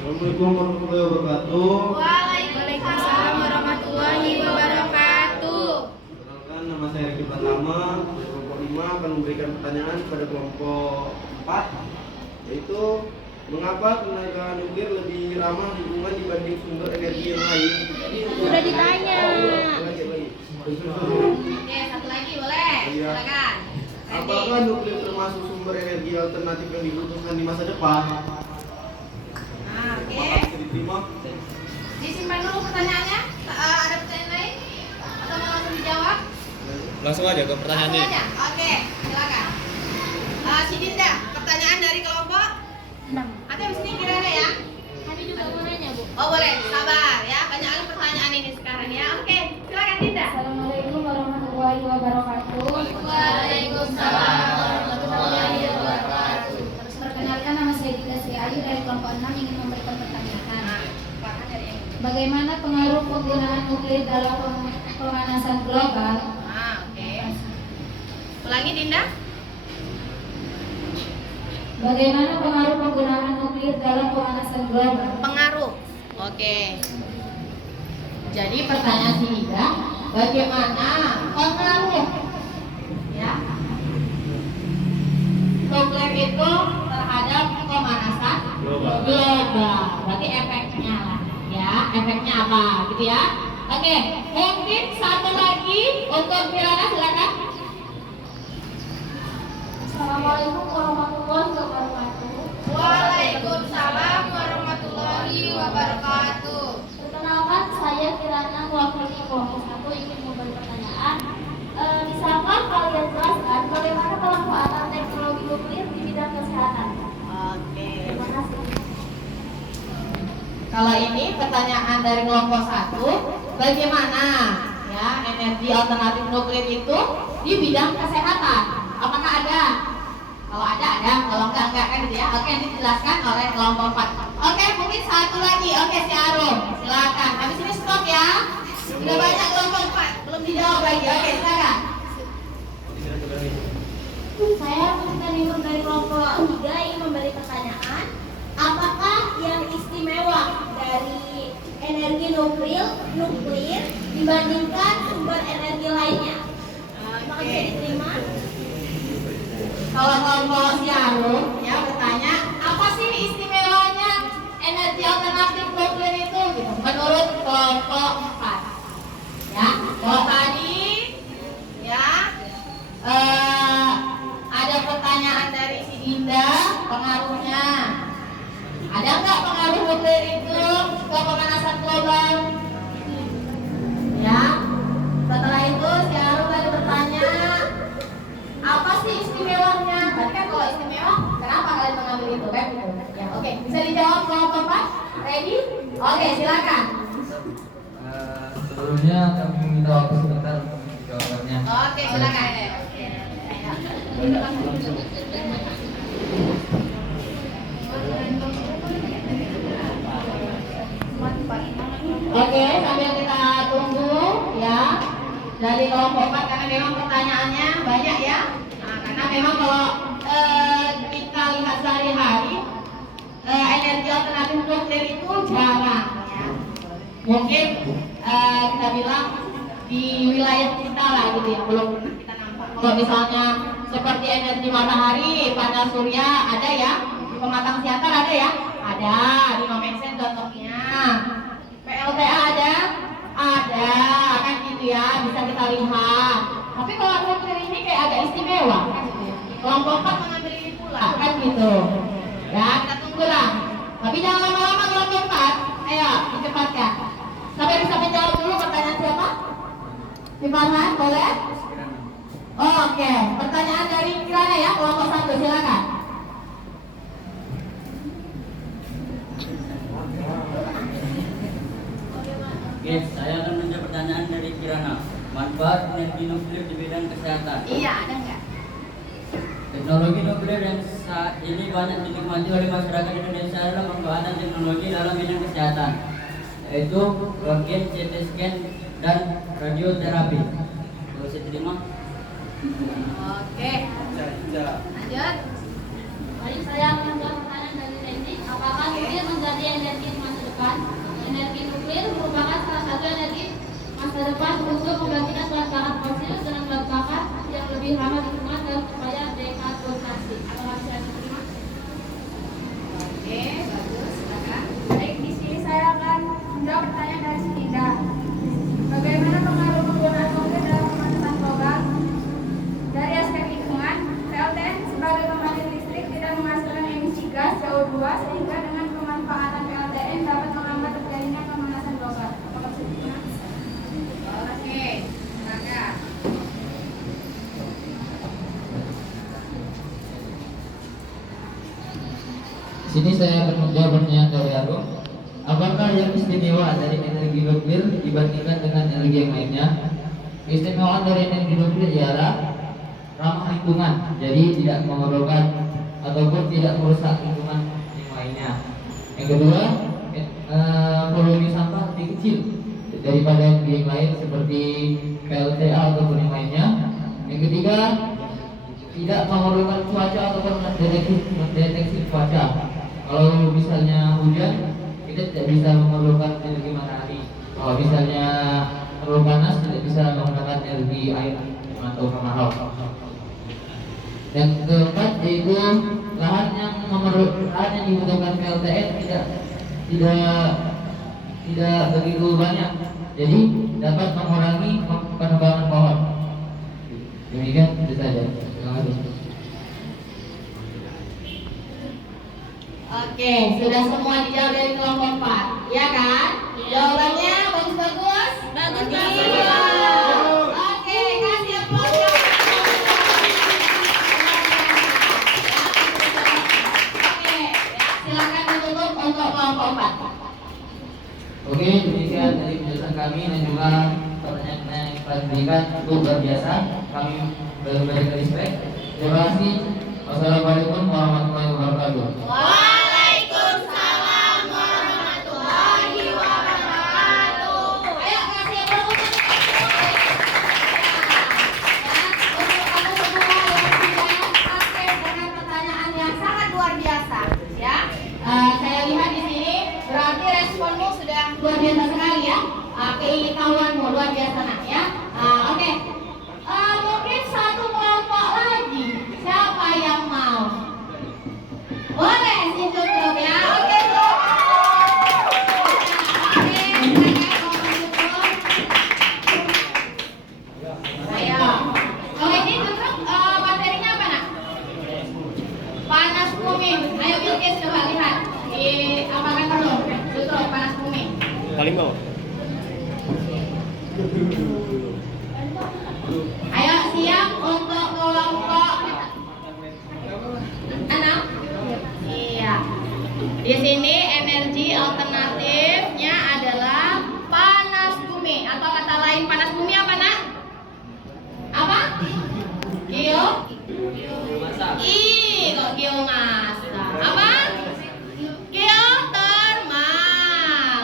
Assalamualaikum warahmatullahi wabarakatuh. Waalaikumsalam warahmatullahi wabarakatuh. Perkenalkan, nama saya Riki Pratama. Kelompok 5 akan memberikan pertanyaan kepada kelompok 4, yaitu mengapa tenaga nuklir lebih ramah lingkungan dibanding sumber energi yang lain? Sudah ditanya. Lagi. Oke, satu lagi boleh. Iya. Silakan. Apakah nuklir termasuk sumber energi alternatif yang dibutuhkan di masa depan? Nah, oke. Apakah bisa diterima? Disimpan dulu pertanyaannya. Ada pertanyaan lain? Atau mau langsung dijawab? Langsung aja ke pertanyaannya. Langsung aja. Oke, silakan. Si Dinda, pertanyaan dari kelompok 6. Ada di sini kira-kira ya? Kami juga mau nanya, Bu. Oh boleh, sabar ya. Banyak kali pertanyaan ini sekarang ya. Oke, silakan Dinda. Assalamualaikum warahmatullahi wabarakatuh. Waalaikumsalam warahmatullahi wabarakatuh. Perkenalkan, nama saya Dinda Sri Ayu dari kelompok 6 ingin memberikan pertanyaan. Bagaimana pengaruh penggunaan nuklir dalam pemanasan global? Oke. Ulangi Dinda. Bagaimana pengaruh penggunaan nuklir dalam pemanasan global? Pengaruh. Oke. Jadi pertanyaan si Dinda, bagaimana pengaruh ya nuklir itu terhadap pemanasan global? Berarti efeknya lah, ya efeknya apa gitu ya? Oke, mungkin satu lagi Untuk Kirana silakan. Assalamualaikum warahmatullahi wabarakatuh. Waalaikumsalam warahmatullahi wabarakatuh. Perkenalkan, saya Kirana mewakili kelompok 1 ingin memberi pertanyaan. Bisakah kalian jelaskan bagaimana pemanfaatan teknologi nuklir di bidang kesehatan? Oke. Terima kasih. Kalau ini pertanyaan dari kelompok 1, bagaimana ya energi alternatif nuklir itu di bidang kesehatan? Apakah ada? Kalau ada, kalau enggak kan gitu ya. Oke, ini dijelaskan oleh kelompok 4. Oke, mungkin satu lagi. Oke, si Arum, silakan. Habis ini stop ya. Sudah banyak kelompok 4, belum dijawab lagi. Oke, silakan. Saya dari kelompok 3 ingin memberi pertanyaan. Apakah yang istimewa dari energi nuklir dibandingkan sumber energi lainnya? Apakah bisa diterima? Kalau kelompok si Arum ya bertanya, apa sih istimewanya energi alternatif nuklir itu gitu menurut kelompok 4. Ya, kalau tadi ya ada pertanyaan dari si Dinda, pengaruhnya ada nggak pengaruh nuklir itu ke pemanasan global? Ya, setelah itu si Arum tadi bertanya, apa sih istimewanya? Tadi kan kalau istimewa, kenapa kalian mengambil itu kan? Ya, oke, bisa dijawab kelompok 4? Ready? Oke, silakan. Sebelumnya kami minta waktu sebentar untuk jawabannya. Oke, silakan. Oke, sambil kita tunggu ya dari kelompok 4 karena memang pertanyaannya banyak ya. Nah, karena memang kalau kita lihat sehari-hari energi alternatif nuklir itu jarang ya. Mungkin kita bilang di wilayah kita lah gitu ya, belum pernah kita nampak. Kalau misalnya seperti energi matahari, panel surya ada ya, di pematang siantar ada ya, ada di Nomensen contohnya. PLTA ada kan gitu ya, bisa kita lihat. Tapi kalau nuklir ini kayak agak istimewa kan gitu ya. Kelompok 4 mengambil ini pula kan gitu. Ya kita tunggulah. Tapi jangan lama-lama kelompok 4. Ayo dicepatkan. Sampai bisa menjawab dulu pertanyaan siapa? Si Farhan, boleh? Oh, oke. Pertanyaan dari Kirana ya, kelompok 1 silakan. Oke, saya akan menjawab pertanyaan dari Kirana. Manfaat energi nuklir di bidang kesehatan. Iya, ada nggak? Teknologi nuklir yang saat ini banyak dinikmati oleh masyarakat Indonesia adalah pemanfaatan teknologi dalam bidang kesehatan, yaitu röntgen, CT scan, dan radioterapi. Kalau saya terima. Oke. Lanjut. Tadi saya menjawab pertanyaan dari Randy. Apakah nuklir menjadi energi masa depan? Energi nuklir merupakan salah satu energi masa depan untuk menggantikan bahan bakar fosil dengan bahan bakar yang lebih ramah lingkungan dan upaya dekarbonisasi. Apakah bisa diterima? Oke, bagus. Silakan. Baik, di sini saya akan menjawab pertanyaan dari Sinda. Bagaimana pengaruh penggunaan nuklir dalam pemanasan global? Dari aspek lingkungan, PLTN sebagai pembangkit listrik tidak menghasilkan emisi gas CO2 sehingga dengan pemanfaatan PLTN dapat menghambat terjadinya pemanasan global. Apakah bisa diterima? Oke, silakan. Sini saya akan menjawab pertanyaan dari Arum. Apakah yang istimewa dari energi nuklir dibandingkan dengan energi yang lainnya? Keistimewaan dari energi nuklir ialah ramah lingkungan, jadi tidak memerlukan ataupun tidak merusak lingkungan yang lainnya. Yang kedua, volume sampah lebih kecil daripada energi yang lain seperti PLTA ataupun yang lainnya. Yang ketiga, tidak memerlukan cuaca ataupun mendeteksi cuaca. Kalau misalnya hujan, kita tidak bisa memerlukan energi matahari. Kalau misalnya terlalu panas, tidak bisa menggunakan energi air atau kemarau. Yang keempat yaitu lahan yang dibutuhkan PLTN tidak begitu banyak, jadi dapat mengurangi penebangan pohon. Oke, sudah semua dijawab dari kelompok 4, ya kan? Jawabannya bagus-bagus? Bagus-bagus. Oke, kasih aplaus. Oke, silakan ditutup untuk kelompok 4. Oke, demikian dari penjelasan kami dan juga pertanyaan-pertanyaan yang telah diberikan cukup luar biasa. Kami berikan respect. Terima kasih. Wassalamualaikum warahmatullahi wabarakatuh. Waalaikumsalam warahmatullahi wabarakatuh. Ayo kasih aplaus untuk kamu semua yang sudah aktif dengan pertanyaan yang sangat luar biasa, ya. Saya lihat di sini berarti responmu sudah luar biasa sekali ya. Keingintahuanmu luar biasa nak ya. Oke. Mungkin satu kelompok lagi. Siapa yang mau? Boleh sih tutup ya. Oke. Oke, ayo. Kalau ini tutup materinya apa nak? Panas bumi. Ayo Bilkis coba lihat. Apakan dulu. Tutup panas bumi. Paling bawah. Ayo siap untuk kelompok 6. Iya. Di sini energi alternatifnya adalah panas bumi atau kata lain panas bumi apa nak? Apa? Kok biomasa? Apa? Geotermal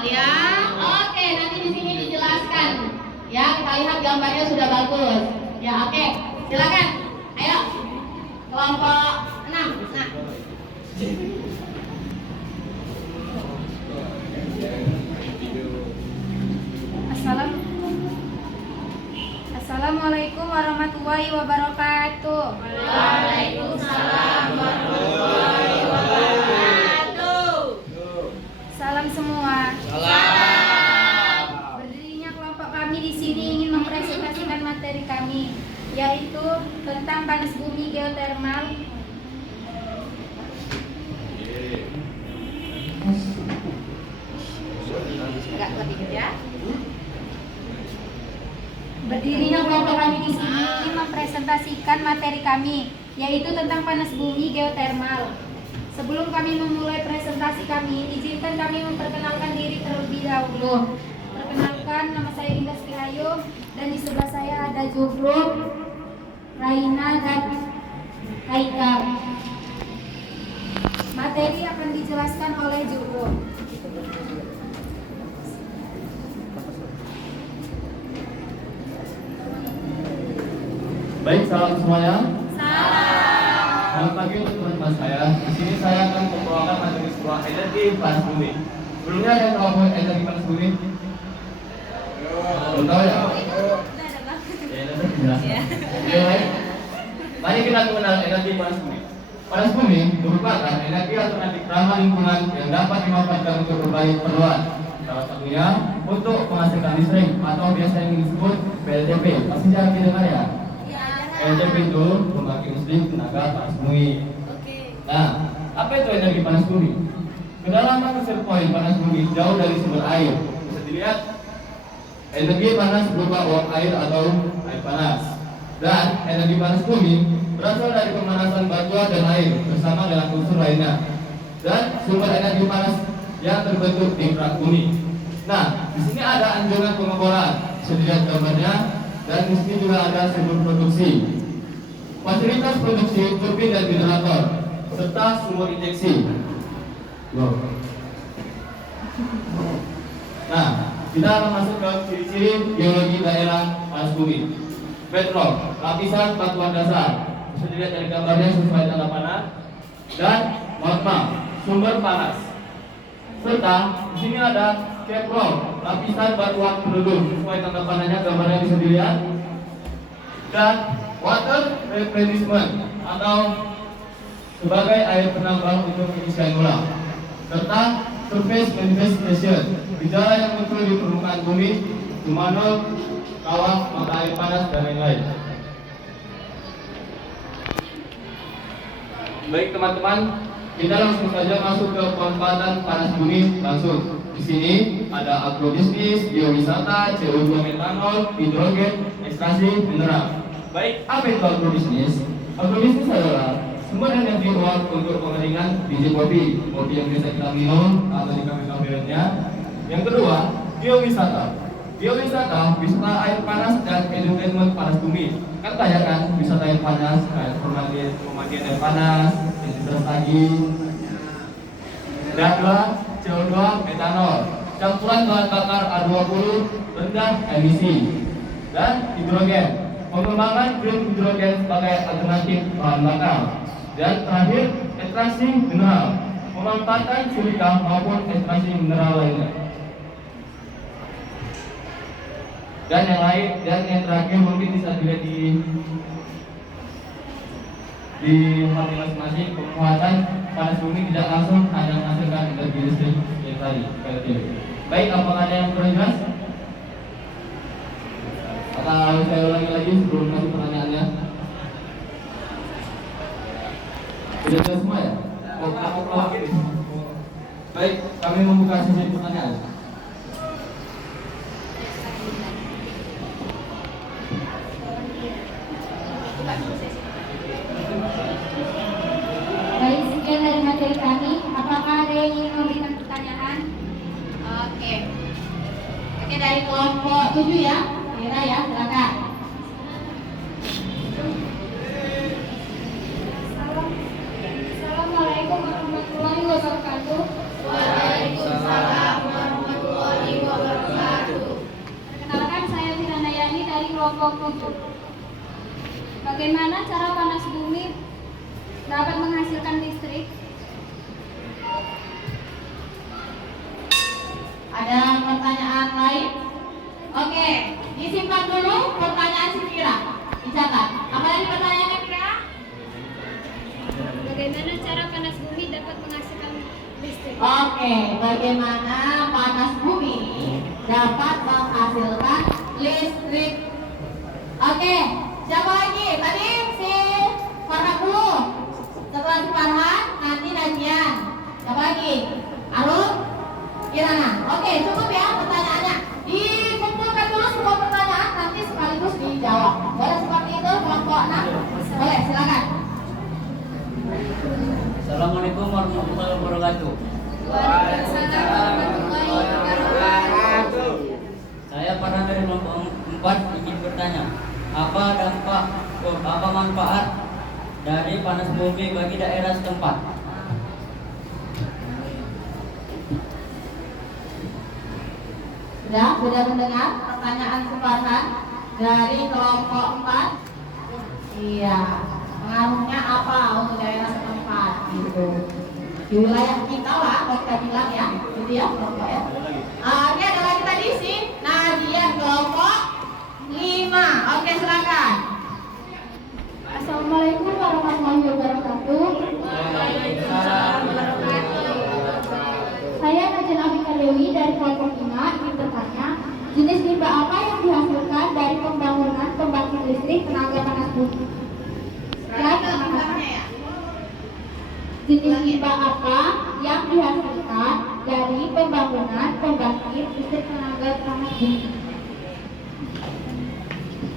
ya. Oke, nanti di sini dijelaskan. Ya, kita lihat gambarnya sudah bagus. Ya, oke. Silakan. Ayo. Kelompok 6. Nah. Assalamualaikum warahmatullahi wabarakatuh. Waalaikumsalam warahmatullahi wabarakatuh. Salam semua. Salam. Berdirinya kelompok kami di sini ingin mempresentasikan materi kami, yaitu tentang panas bumi geotermal. Agak kuat dikit ya. Berdirinya kelompok kami di sini ingin mempresentasikan materi kami, yaitu tentang panas bumi geotermal. Sebelum kami memulai presentasi kami, izinkan kami memperkenalkan diri terlebih dahulu. Perkenalkan, nama saya Indah Srihayu, dan di sebelah saya ada Jubruk, Raina, dan Haikal. Materi akan dijelaskan oleh Jubruk. Baik, salam semuanya. Salam. Selamat pagi untuk teman-teman saya. Di sini saya akan membawakan materi sebuah energi panas bumi. Sebelumnya ada yang tahu apa energi panas bumi? Belum tahu ya? Ya, nanti dijelaskan. Oke, baik. Mari kita mengenal energi panas bumi. Panas bumi merupakan energi alternatif ramah lingkungan yang dapat dimanfaatkan untuk berbagai keperluan. Salah satunya untuk menghasilkan listrik atau biasa yang disebut PLTP. Pasti jangan didengar ya. PLTP itu pembangkit listrik tenaga panas bumi. Nah, apa itu energi panas bumi? Kedalaman set point panas bumi jauh dari sumber air. Bisa dilihat, energi panas berupa uap air atau air panas. Dan energi panas bumi berasal dari pemanasan batuan dan air bersama dengan unsur lainnya. Dan sumber energi panas yang terbentuk di kerak bumi. Nah, di sini ada anjungan pengeboran. Bisa dilihat gambarnya. Dan di sini juga ada sumber produksi, fasilitas produksi, turbin dan generator, serta sumur injeksi. Nah, kita akan masuk ke ciri-ciri geologi daerah panas bumi. Bedrock, lapisan batuan dasar, bisa dilihat dari gambarnya sesuai tanda panah. Dan magma, sumber panas. Serta di sini ada cap rock, lapisan batuan penduduk, sesuai tanda panahnya gambarnya bisa dilihat. Dan water replenishment atau sebagai air penambang untuk pengisian ulang. Serta surface manifestation, gejala yang muncul di permukaan bumi, tumanul, kawah, mata air panas dan lain-lain. Baik teman-teman, Kita langsung saja masuk ke pemanfaatan panas bumi langsung. Di sini ada agrobisnis, biowisata, CO2 metanol, hidrogen, ekstraksi mineral. Baik, apa itu agrobisnis? Agrobisnis adalah sumber energi uap untuk pengeringan biji kopi yang bisa kita minum atau di kafe-kafe lainnya. Yang kedua, biowisata. Biowisata, wisata air panas dan edutainment panas bumi. Kan banyak kan wisata air panas, kayak pemandian air panas, intensitas lagi. Dan dua, CO2 metanol, campuran bahan bakar A20 rendah emisi. Dan hidrogen, pengembangan green hidrogen sebagai alternatif bahan bakar. Dan terakhir, ekstraksi mineral, pemanfaatan silika maupun ekstraksi mineral lainnya. Dan yang terakhir mungkin bisa dilihat di hati masing-masing, pemanfaatan panas bumi tidak langsung hanya menghasilkan energi listrik yang tadi PLTU. Baik, apakah ada yang kurang jelas? Atau saya ulangi lagi sebelum kasih pertanyaannya? Sudah jelas semua ya? Baik, kami membuka sesi pertanyaan. Baik, sekian dari materi kami. Apakah ada yang ingin memberikan pertanyaan? Oke. Oke, dari kelompok 7 ya. Mira ya, silakan. Assalamualaikum warahmatullahi wabarakatuh. Waalaikumsalam warahmatullahi wabarakatuh. Perkenalkan, saya Firana Yani dari kelompok 7. Bagaimana cara panas bumi dapat menghasilkan listrik? Ada pertanyaan lain? Oke, disimpan dulu pertanyaan si Mira. Dicatat. Apa lagi pertanyaannya Mira? Bagaimana cara panas bumi dapat menghasilkan listrik? Oke, bagaimana panas bumi dapat menghasilkan listrik? Oke, siapa lagi? Tadi si Farhan dulu. Setelah si Farhan, nanti Najian. Siapa lagi? Arun? Kirana. Oke, cukup ya pertanyaannya. Dikumpulkan dulu semua pertanyaan, nanti sekaligus dijawab. Boleh seperti itu kelompok 6? Boleh, silakan. Assalamualaikum warahmatullahi wabarakatuh. Waalaikumsalam warahmatullahi wabarakatuh. Saya pernah dari kelompok 4 ingin bertanya, apa manfaat dari panas bumi bagi daerah setempat? Sudah mendengar pertanyaan Farhan dari kelompok 4? Iya, pengaruhnya apa untuk daerah setempat gitu. Di wilayah kita lah, kalau kita bilang ya, gitu ya kelompok ya. Ini ada lagi tadi sih, Nadia kelompok 5. Oke, silakan. Assalamualaikum warahmatullahi wabarakatuh. Waalaikumsalam warahmatullahi wabarakatuh. Saya Najan Abika Dewi dari kelompok 5 ingin bertanya, jenis limbah apa yang dihasilkan dari pembangunan pembangkit listrik tenaga panas bumi? Jenis limbah apa yang dihasilkan dari pembangunan pembangkit listrik tenaga panas bumi?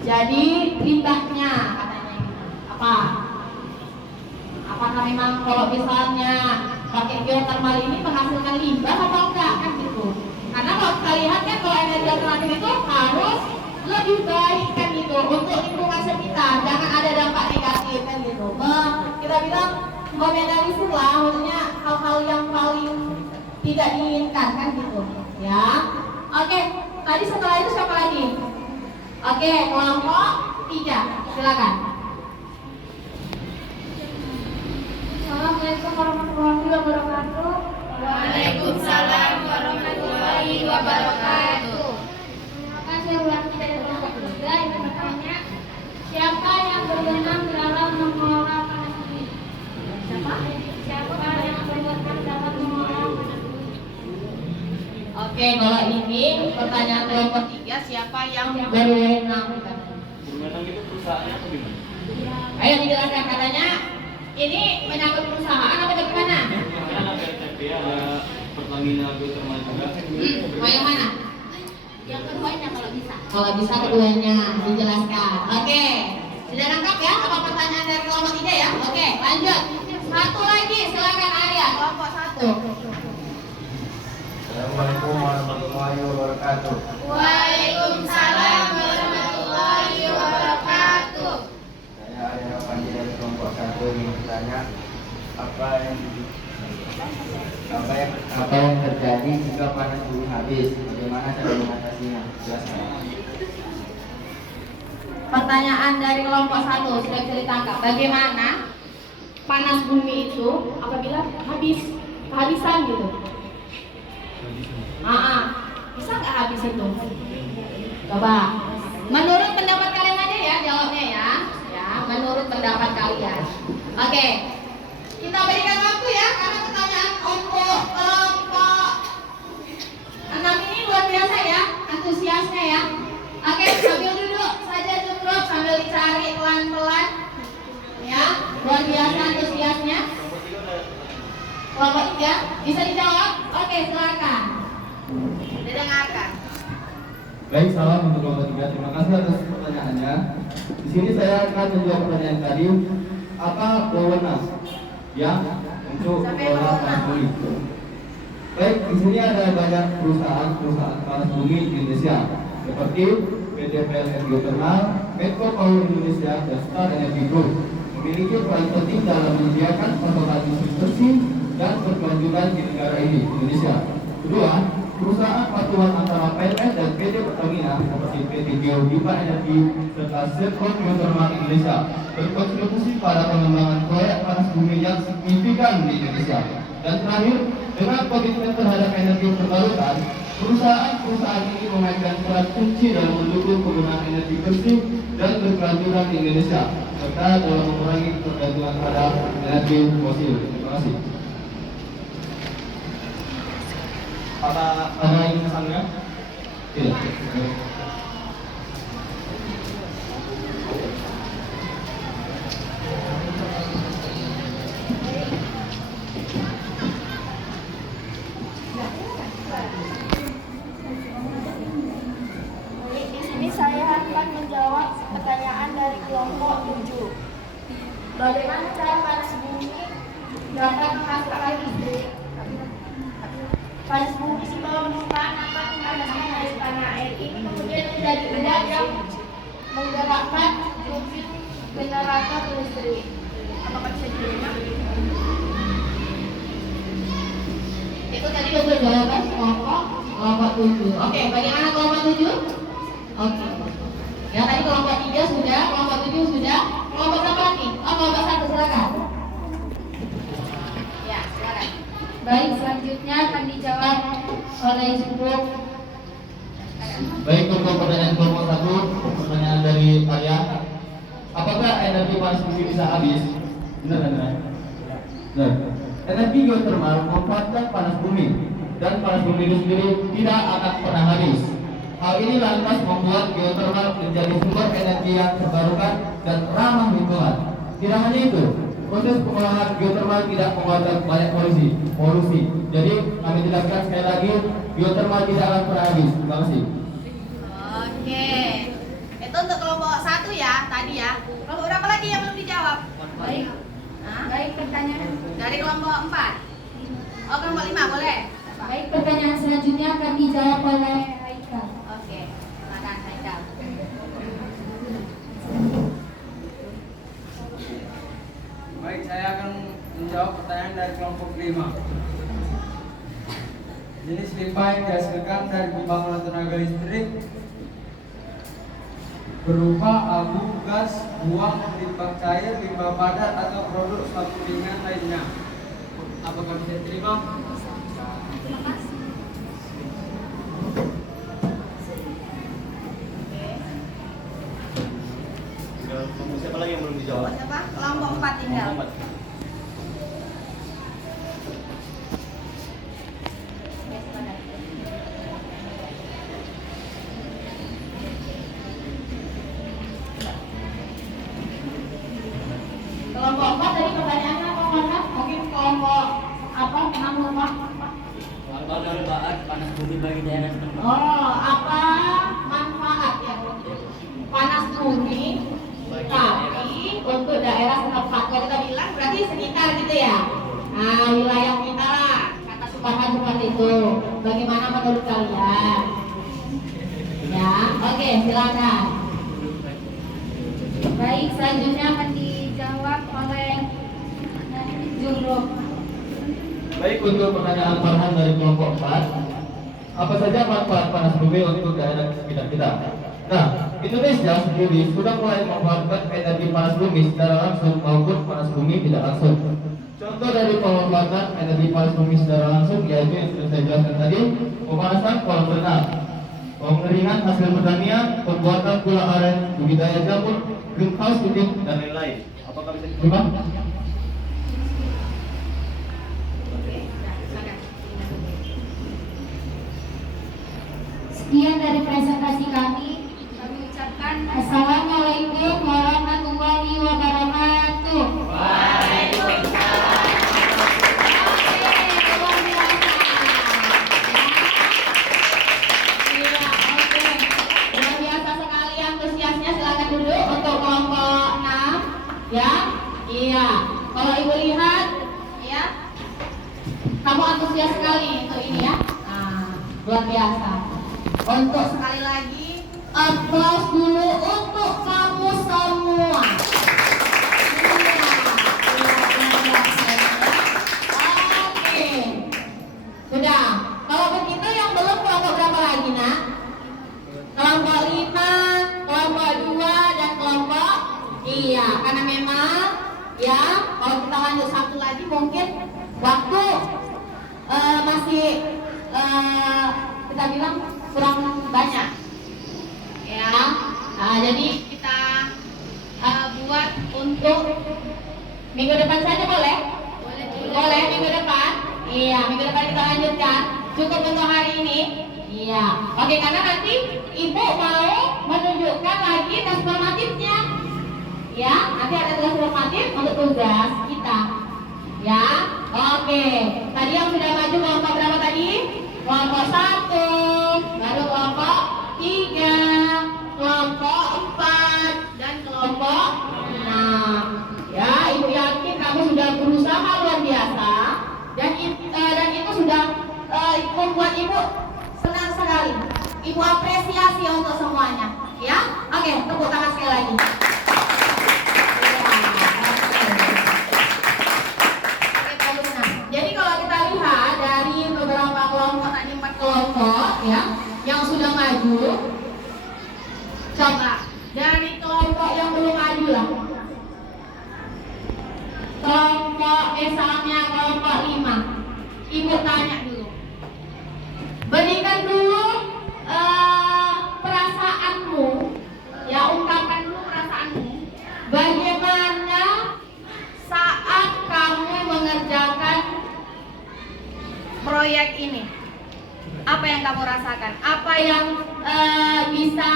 Jadi limbahnya katanya apa? Apakah memang kalau misalnya pakai geothermal ini menghasilkan limbah atau enggak kan gitu? Karena kalau kita lihat kan kalau energi alternatif itu harus lebih baik kan gitu untuk lingkungan sekitar, jangan ada dampak negatif kan gitu. Kita bilang meminimalisir lah, maksudnya hal-hal yang paling tidak diinginkan kan gitu ya. Oke, tadi setelah itu siapa lagi? Oke, kelompok 3, silakan. Assalamualaikum warahmatullahi wabarakatuh. Waalaikumsalam warahmatullahi wabarakatuh. Terima kasih ulangi dari kelompok 3 yang bertanya, siapa yang berwenang dalam mengelola panas bumi? Siapa yang berwenang dalam mengelola panas bumi? Oke, kalau ini pertanyaan kelompok 3, siapa yang berwenang? Berwenang itu perusahaannya apa gimana? Ayo dijelaskan katanya Ini menyangkut perusahaan apa bagaimana? Pertamina geothermal juga. Mau yang mana? Yang keduanya kalau bisa. Kalau bisa keduanya dijelaskan. Oke. Sudah lengkap ya? Apa pertanyaan dari kelompok 3 ya? Oke, lanjut. Satu lagi, silakan Arya. Kelompok 1. Assalamualaikum warahmatullahi wabarakatuh. Waalaikumsalam warahmatullahi wabarakatuh. Saya Arya Pandi dari kelompok 1 ingin bertanya apa yang terjadi jika panas bumi habis? Bagaimana cara mengatasinya? Jelaskan. Pertanyaan dari kelompok 1 sudah bisa ditangkap. Bagaimana panas bumi itu apabila kehabisan gitu? Bisa nggak habis itu? Coba. Menurut pendapat kalian aja ya jawabnya ya. Ya, menurut pendapat kalian. Oke. Kita berikan waktu ya karena pertanyaan untuk kelompok 6 ini luar biasa ya, antusiasnya ya. Oke, sambil duduk saja cukup sambil dicari pelan-pelan. Ya, luar biasa antusiasnya. Kelompok 3 bisa dijawab? Oke, silakan. Didengarkan. Baik, salam untuk kelompok 3. Terima kasih atas pertanyaannya. Di sini saya akan menjawab pertanyaan tadi. Apa wewenang yang untuk mengelola panas bumi? Baik, di sini ada banyak perusahaan panas bumi di Indonesia, seperti PT PLN Geothermal, Medco Power Indonesia, dan Star Energy Group, memiliki peran penting dalam menyediakan pasokan listrik bersih dan berkelanjutan di negara ini, Indonesia. Kedua, perusahaan patungan antara PLN dan PT Pertamina seperti PT Geodipa Energi serta Serpong Geothermal Indonesia berkontribusi pada pengembangan proyek panas bumi yang signifikan di Indonesia. Dan terakhir, dengan komitmen terhadap energi terbarukan, perusahaan-perusahaan ini memainkan peran kunci dalam mendukung penggunaan energi bersih dan berkelanjutan di Indonesia serta dalam mengurangi ketergantungan terhadap energi fosil. Terima kasih. Ada yang pesannya? Tidak. Di sini saya akan menjawab pertanyaan dari kelompok 7. Bagaimana cara panas bumi dapat menghasilkan listrik? Panas bumi sebelum menyimpan akan menghasilkan dari tanah air ini kemudian menjadi uap yang menggerakkan turbin generator listrik. Apakah bisa diterima? Itu tadi betul jawaban kelompok 7. Oke, bagaimana kelompok 7? Oke. Ya tadi kelompok 3 sudah, kelompok 7 sudah. Kelompok berapa nih? Kelompok 1 silakan. Ya, silakan. Baik, selanjutnya akan dijawab Oleh Subur. Baik, untuk pertanyaan kelompok 1, pertanyaan dari Arya. Apakah energi panas bumi bisa habis? Benar. Benar. Energi geothermal memanfaatkan panas bumi dan panas bumi itu sendiri tidak akan pernah habis. Hal ini lantas membuat geothermal menjadi sumber energi yang terbarukan dan ramah lingkungan. Tidak hanya itu, proses pengolahan geothermal tidak mengeluarkan banyak polusi. Jadi kami jelaskan sekali lagi, geothermal tidak akan pernah habis. Terima kasih. Oke. Itu untuk kelompok 1 ya, tadi ya. Kelompok berapa lagi yang belum dijawab? baik. Hah? Baik, pertanyaan Dari kelompok 4. Oh, kelompok 5 boleh. Baik, pertanyaan selanjutnya akan dijawab oleh Haikal. Oke. Silakan Haikal. Baik, saya akan menjawab pertanyaan dari kelompok 5. Jenis limbah yang dihasilkan dari pembangunan tenaga listrik berupa abu, gas, buang, limbah cair, limbah padat, atau produk suatu ringan lainnya. Apakah bisa diterima? Siapa lagi yang belum dijawab? Siapa? Kelompok 4 tinggal. Kelompok 4 tadi pertanyaan kelompok 6 lupa? Manfaat panas bumi bagi daerah setempat. Oh, apa manfaat ya panas bumi tapi untuk daerah setempat? Kalau kita bilang berarti sekitar gitu ya. Nah, wilayah kita lah. Kata Suparman seperti itu. Bagaimana menurut kalian? Ya, oke, silakan. Baik, selanjutnya akan dijawab oleh Jumroh. Baik, untuk pertanyaan Farhan dari kelompok 4, apa saja manfaat panas bumi untuk daerah sekitar kita? Nah, Indonesia sendiri sudah mulai memanfaatkan energi panas bumi secara langsung maupun panas bumi tidak langsung. Contoh dari pemanfaatan energi panas bumi secara langsung yaitu yang sudah saya jelaskan tadi, pemanasan kolam renang, pengeringan hasil pertanian, pembuatan gula aren, budidaya jamur, greenhouse unit, dan lain-lain. Apakah bisa diterima? Sekian dari presentasi kami. Kami ucapkan Assalamualaikum warahmatullahi wabarakatuh. Luar biasa sekali antusiasnya. Silakan duduk untuk kelompok 6 ya. Iya, kalau ibu lihat ya, kamu antusias sekali untuk ini ya. Nah, luar biasa. Untuk sekali lagi aplaus dulu untuk kamu semua. Oke, sudah. Kalau begitu yang belum kelompok berapa lagi nak? Kelompok 5, kelompok 2, dan kelompok iya. Karena memang ya kalau kita lanjut satu lagi mungkin waktu masih kita bilang kurang banyak ya. Nah, jadi kita buat untuk minggu depan saja boleh? Boleh minggu depan? Iya, minggu depan kita lanjutkan. Cukup untuk hari ini. Iya. Oke, karena nanti ibu mau menunjukkan lagi tes formatifnya. Ya, nanti ada tugas formatif untuk tugas kita. Ya, oke. Tadi yang sudah maju kelompok berapa tadi? Kelompok 1, baru kelompok 3, kelompok 4, dan kelompok 6. Ya, ibu yakin kamu sudah berusaha luar biasa dan itu sudah membuat ibu senang sekali. Ibu apresiasi untuk semuanya. Ya, oke, tepuk tangan sekali lagi. Jadi kalau kita lihat dari beberapa kelompok tadi 4 kelompok ya yang sudah maju, coba dari kelompok yang belum maju lah, kelompok misalnya kelompok 5, ibu tanya dulu, berikan dulu perasaanmu, ya ungkapkan dulu perasaanmu, bagaimana saat kamu mengerjakan proyek ini, apa yang kamu rasakan? Apa yang bisa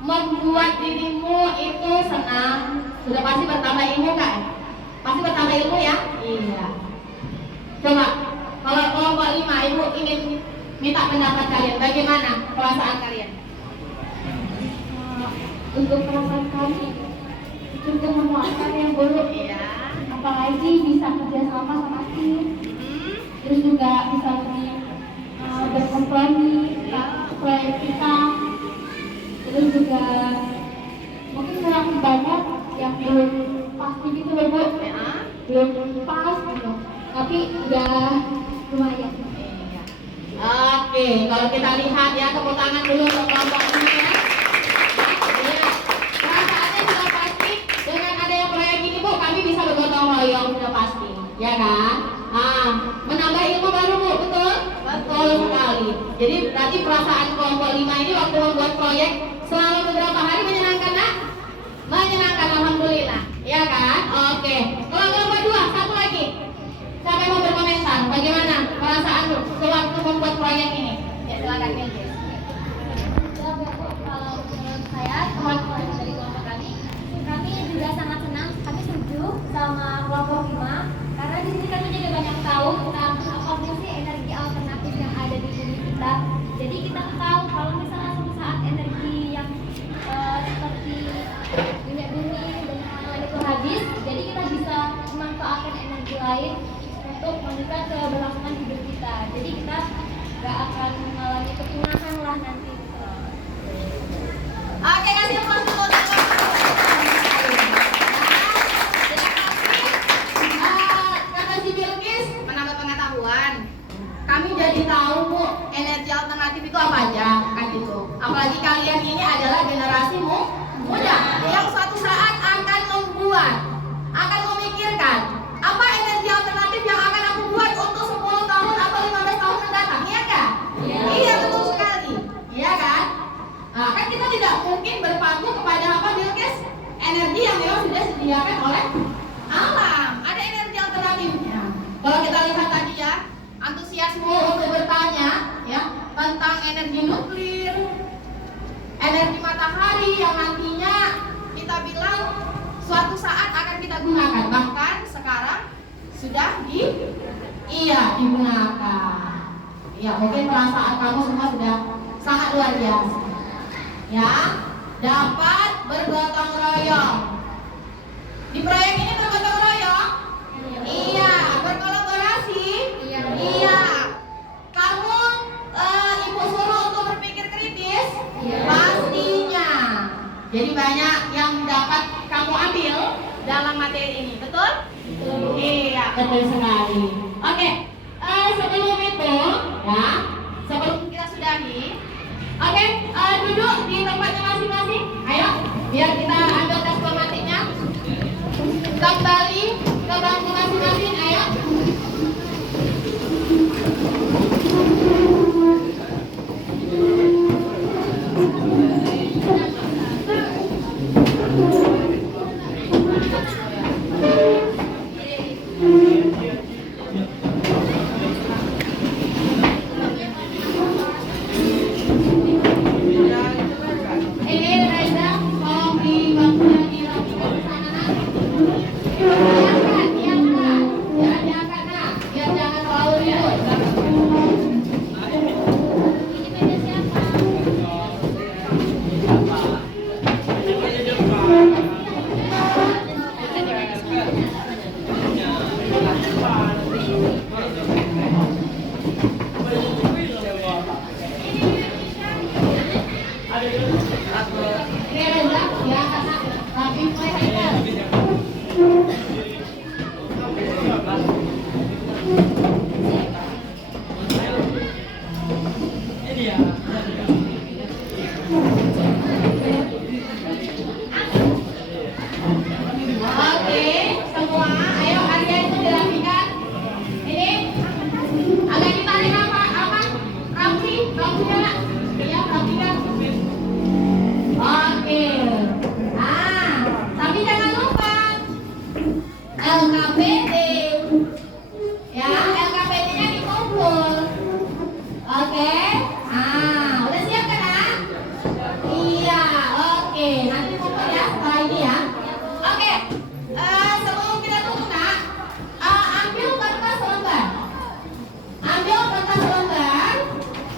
membuat dirimu itu senang? Sudah pasti bertambah ilmu kan? Pasti bertambah ilmu ya? Iya. Coba, kalau kelompok 5 ibu ingin minta pendapat kalian, bagaimana perasaan kalian? Untuk perasaan kami cukup memuaskan yang buruk. Iya. Apalagi bisa kerja sama tim, terus juga bisa lebih berkompromi proyek kita, terus juga mungkin kurang banyak yang belum pasti gitu loh Bu, belum pas gitu, tapi udah lumayan. Oke, kalau kita lihat ya, tepuk tangan dulu untuk kelompok ini ya. Iya, perasaannya sudah pasti dengan adanya proyek ini Bu, kami bisa bergotong royong sudah pasti, ya kan? Menambah ilmu baru Bu, betul? Betul sekali. Jadi berarti perasaan kelompok 5 ini waktu membuat proyek selama beberapa hari menyenangkan nak? Menyenangkan, alhamdulillah, ya kan? Oke, kalau kelompok 2, satu lagi. Siapa yang mau berkomentar? Bagaimana perasaan lu sewaktu membuat proyek ini? Ya silakan Bilkis. Kalau menurut saya, teman-teman dari kelompok kami juga sangat senang, kami setuju sama kelompok 5 karena di sini kami juga banyak tahu tentang memberikan keberlangsungan hidup kita. Jadi kita nggak akan mengalami kepunahan lah nanti. Oke, kasih applause dulu. Kata si Bilkis menambah pengetahuan. Kami jadi tahu Bu, energi alternatif itu apa aja kan gitu. Apalagi kalian ini adalah generasi muda yang suatu saat akan membuat, akan memikirkan apa energi alternatif yang akan aku buat untuk 10 tahun atau 15 tahun mendatang, iya kan? Iya, betul sekali. Iya kan? Nah, kan kita tidak mungkin berpaku kepada apa Bilkis? Energi yang memang sudah disediakan oleh alam. Ada energi alternatifnya. Kalau kita lihat tadi ya, antusiasme untuk bertanya ya tentang energi nuklir, energi matahari yang nantinya kita bilang suatu saat akan kita gunakan, bahkan sekarang sudah digunakan. Ya, mungkin perasaan kamu semua sudah sangat luar biasa. Ya, dapat bergotong royong. Di proyek ini bergotong royong? Iya. Berkolaborasi? Iya. Kamu ibu suruh untuk berpikir kritis? Pastinya. Jadi banyak yang dapat kamu ambil dalam materi ini, betul? Iya, betul sekali. Oke, sebelum itu, ya, sebelum kita sudahi, oke, duduk di tempatnya masing-masing. Ayo, biar kita ambil tes formatiknya. Kembali ke bangku masing-masing, ayo. Ini Reza, tolong di bangkunya dirapikan ke sana, nak. Diangkat, jangan diangkat, nak. Biar jangan terlalu ribut. Ini meja siapa? Ini Reza, diangkat, nak. Rapi, mulai Haikal. Oke, semua, ayo Arya itu dirapikan. Ini agak ditarik apa? Rapi, rapinya nak. Iya, rapikan. Oke. Nah, tapi jangan lupa LKPD. Ya, LKPD-nya dikumpul. Oke. Udah siap kan, Nak? Iya, oke. Nanti dikumpul ya setelah ini ya. Oke. Sebelum kita tutup, Nak, ambil kertas selembar. Ambil kertas selembar.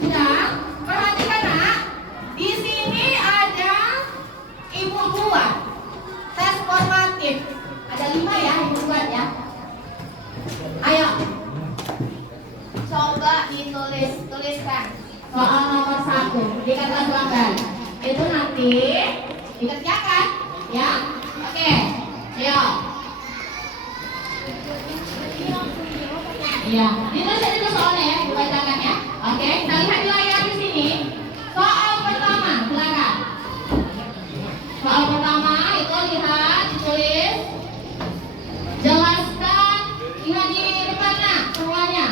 Sudah. Perhatikan, Nak. Di sini ada ibu buat tes formatif. Ada 5 ya ibu buat ya. Ayo. Coba tuliskan soal nomor 1 di kertas lembar. Itu nanti dikerjakan ya. Oke. Ayo. Iya, ditulis itu soalnya ya, dibacakan ya. Oke, kita lihat di layar di sini. Soal pertama, silakan. Soal pertama itu lihat, ditulis. Jelaskan, lihat di depan nak, semuanya.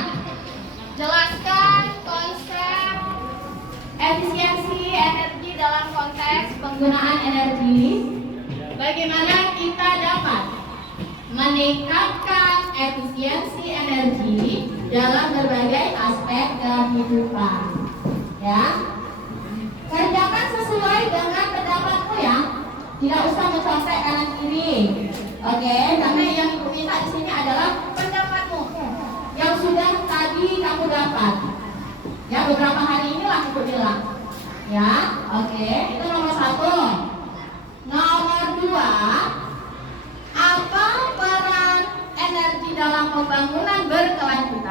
Jelaskan konsep efisiensi energi dalam konteks penggunaan energi. Bagaimana kita dapat meningkatkan efisiensi energi dalam berbagai aspek kehidupan. Ya, kerjakan sesuai dengan pendapatmu ya. Tidak usah mencontek kanan kiri. Oke, karena yang ibu minta di sini adalah pendapatmu yang sudah tadi kamu dapat. Ya, beberapa hari inilah ibu bilang. Ya, oke, itu nomor 1. Nomor 2, apa peran energi dalam pembangunan berkelanjutan?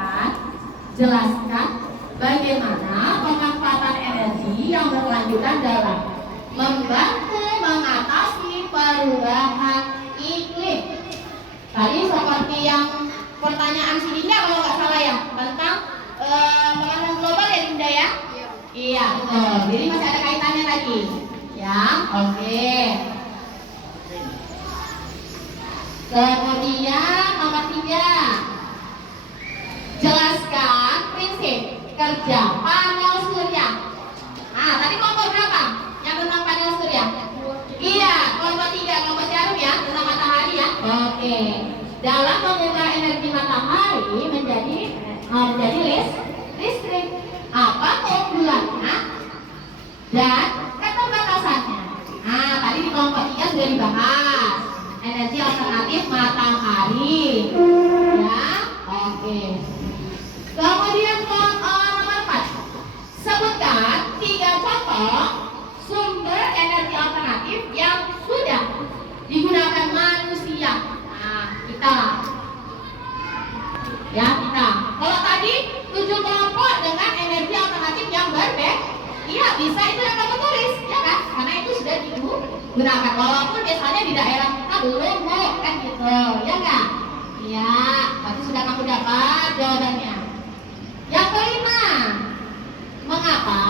Jelaskan bagaimana pemanfaatan energi yang berkelanjutan dalam membantu mengatasi perubahan iklim. Tadi seperti yang pertanyaan si Dinda kalau nggak salah ya, tentang pemanasan global ya Dinda ya? Iya, betul. Jadi masih ada kaitannya tadi. Ya, oke. Kemudian nomor 3, jelaskan prinsip kerja panel surya. Nah, tadi kelompok berapa yang tentang panel surya? Iya, kelompok 3, kelompok jarum ya, tentang matahari ya. Oke. Dalam mengubah energi matahari menjadi listrik. Apa keunggulannya dan keterbatasannya? Nah, tadi di kelompok 3 sudah dibahas. Energi alternatif matahari. Ya, oke. Kemudian nomor 4. Sebutkan 3 contoh sumber energi alternatif yang sudah digunakan manusia. Nah, kita. Kalau tadi 7 kelompok dengan energi alternatif yang berbeda, iya bisa itu yang kamu tulis, ya kan? Karena itu sudah digunakan. Walaupun biasanya di daerah kita belum, Bu, kan gitu, ya kan? Iya, berarti sudah kamu dapat jawabannya. Yang kelima, mengapa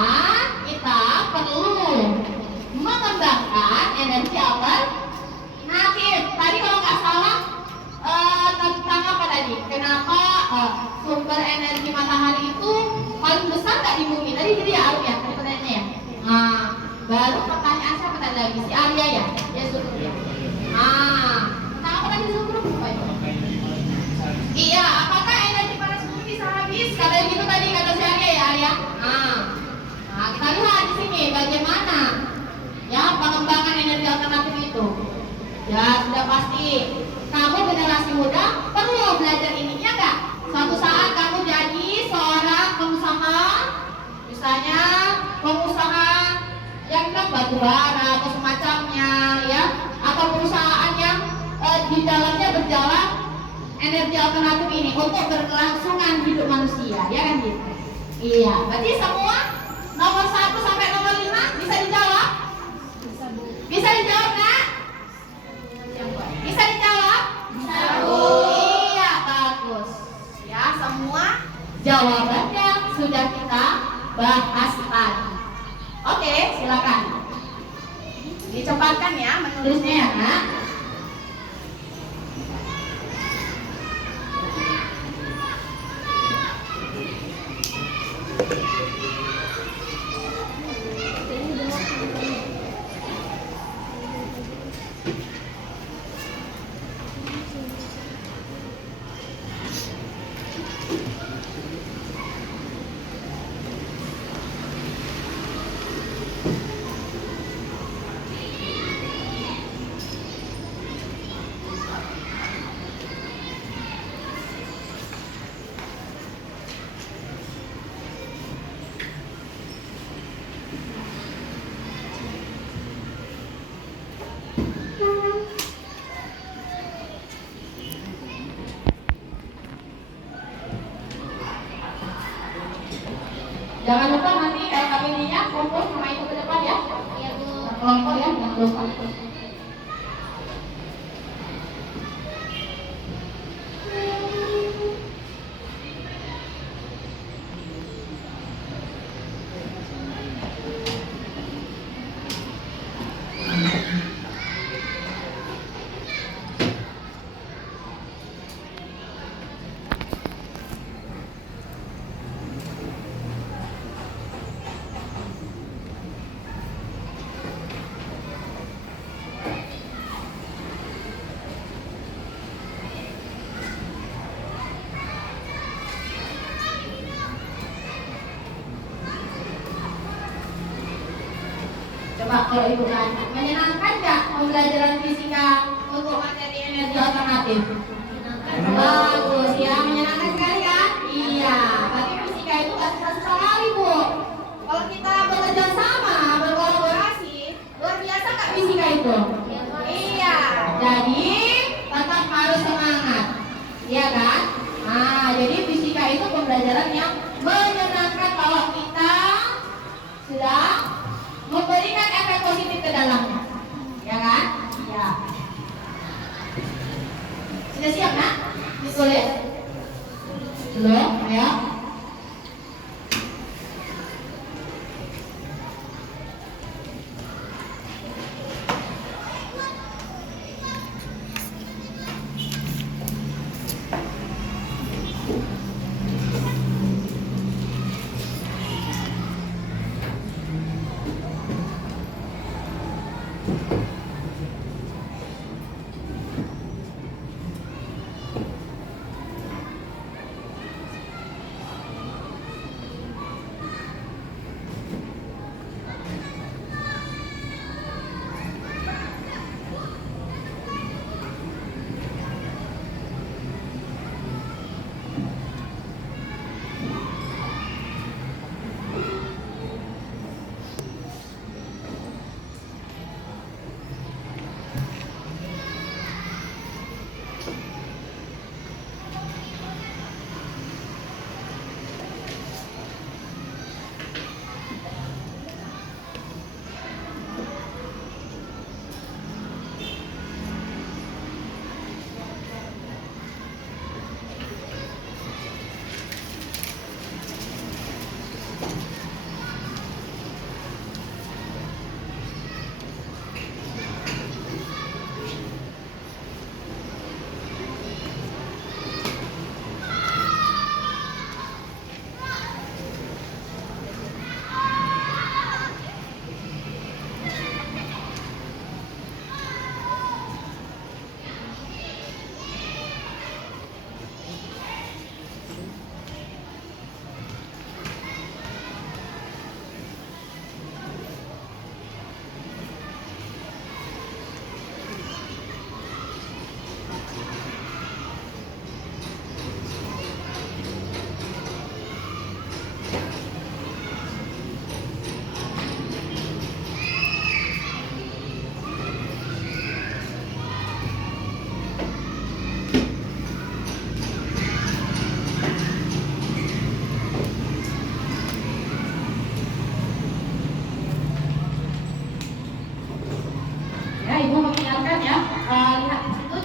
kita perlu mengembangkan energi alternatif? Tadi kalau nggak salah tentang apa tadi? Kenapa sumber energi matahari itu paling besar nggak di bumi? Tadi jadi ya Arya, tadi pertanyaannya ya. Nah, baru pertanyaan siapa tadi lagi? Si Arya ya? Ya suruh ya. Tentang apa tadi suruh? Iya, apakah energi panas bumi bisa habis? Katanya gitu tadi kata si Arya ya Arya. Nah, kita lihat di sini bagaimana ya pengembangan energi alternatif itu. Ya sudah pasti kamu generasi muda perlu belajar ini, ya enggak? Suatu saat kamu jadi seorang pengusaha, misalnya pengusaha yang batu bara atau semacamnya, ya, atau perusahaan yang di dalamnya berjalan energi alternatif ini untuk berkelangsungan hidup manusia, ya kan gitu? Iya, berarti semua nomor 1 sampai nomor 5 bisa dijawab? Bisa dijawab, Nak? Bisa dijawab? Iya, bagus. Ya, semua jawabannya sudah kita bahas tadi. Oke, silakan. Dicepatkan ya menulisnya ya, Nak. Jangan lupa nanti LKPD-nya kumpul sama itu ke depan ya. Iya, Bu. Kelompok ya, jangan lupa. Coba kalau Ibu tanya, menyenangkan nggak pembelajaran fisika untuk materi energi alternatif? Bagus ya, menyenangkan sekali kan? Iya, tapi fisika itu nggak susah-susah kali, Bu. Kalau kita bekerja sama, berkolaborasi, luar biasa nggak fisika itu? Iya, jadi tetap harus semangat, iya kan? Nah, jadi fisika itu pembelajaran pembelajaran yang menyenangkan kalau kita sudah memberikan efek positif ke dalamnya, ya kan? Ya. Sudah siap, nak? Ditulis? Belum, ya?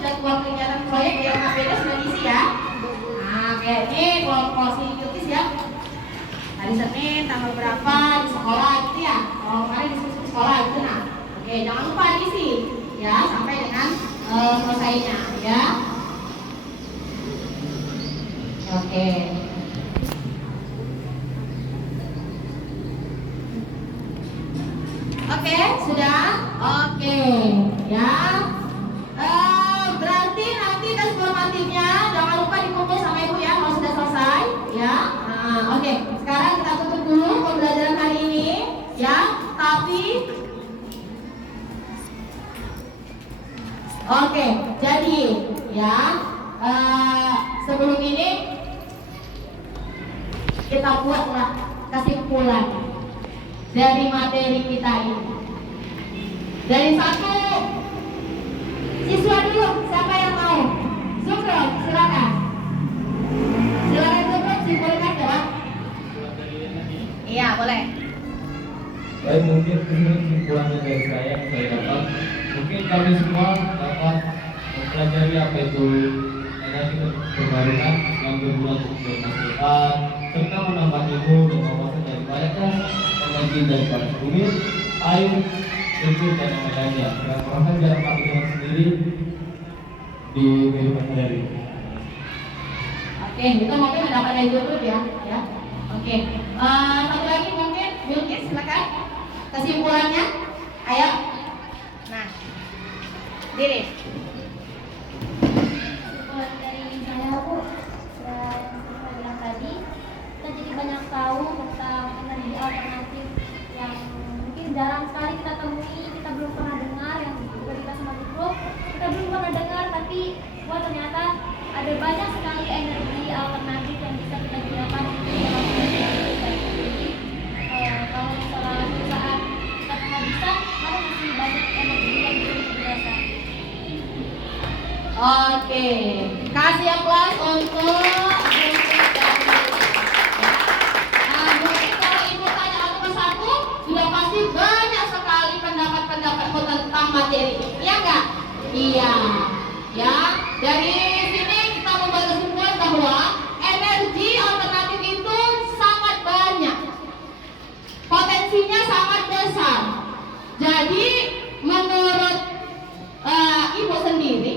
jadwal kegiatan proyek yang KPD sudah diisi ya. Nah, oke, ini kelompok siniotis ya. Hari Senin tanggal berapa di sekolah gitu ya. Kalau kemarin diskusi di sekolah gitu. Nah, oke, jangan lupa diisi ya sampai dengan selesainya ya. Oke. Oke, sudah? Oke, ya. Berarti nanti tes formatifnya jangan lupa dikumpul sama ibu ya kalau sudah selesai, ya. Nah, oke. Sekarang kita tutup dulu pembelajaran hari ini, ya. Tapi, oke. Jadi, ya. Sebelum ini kita buatlah kesimpulan dari materi kita ini. Dari satu siswa dulu, siapa yang mau? Zukron, silakan. Silakan Zukron, simpulkan ya. Iya, boleh. Baik, mungkin ini kesimpulan dari saya yang saya dapat. Mungkin kami semua dapat mempelajari apa itu energi terbarukan yang berguna untuk bermanfaat serta menambah ilmu dan wawasan dari banyaknya energi daripada bumi, air, sumber dan yang lainnya. Yang merupakan jalan kami dengan sendiri di kehidupan sehari. Oke, kita mungkin mendapat dari YouTube ya. Oke, satu lagi mungkin Bilkis, silakan kesimpulannya. Ayo. Nah, diri. Kesimpulan dari saya Bu, dan saya bilang tadi, kita jadi banyak tahu tentang energi alternatif yang mungkin jarang sekali kita temui, kita belum pernah dengar, yang juga kita sama di grup kita belum pernah dengar, tapi wah ternyata ada banyak sekali energi alternatif yang bisa kita gunakan untuk dalam jadi kalau misalnya saat kita kehabisan, mana masih banyak energi yang bisa kita gunakan. Oke, kasih aplaus untuk tentang materi. Iya nggak? Iya. Ya, dari sini kita membuat kesimpulan bahwa energi alternatif itu sangat banyak. Potensinya sangat besar. Jadi menurut Ibu sendiri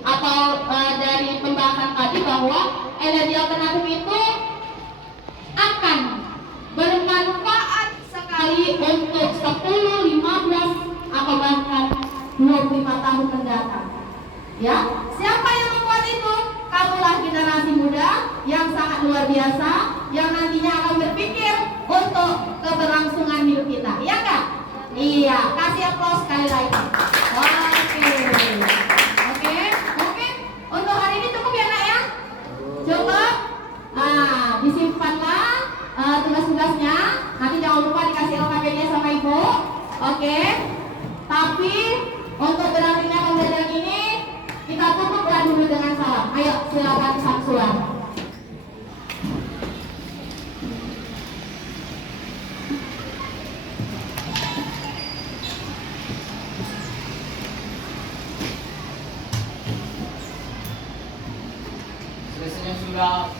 atau dari pembahasan tadi bahwa energi alternatif itu akan bermanfaat sekali untuk 10, 15 atau bahkan 25 tahun mendatang. Ya, siapa yang membuat itu? Kamulah generasi muda yang sangat luar biasa, yang nantinya akan berpikir untuk keberlangsungan hidup kita. Iya nggak? Iya, kasih aplaus sekali lagi. Oke, mungkin untuk hari ini cukup ya nak ya? Cukup? Disimpanlah tugas-tugasnya. Nanti jangan lupa dikasih LKP-nya sama ibu. Oke. Tapi untuk berakhirnya pembelajaran ini kita tutuplah dulu dengan salam. Ayo silakan Samsulan. Selesainya sudah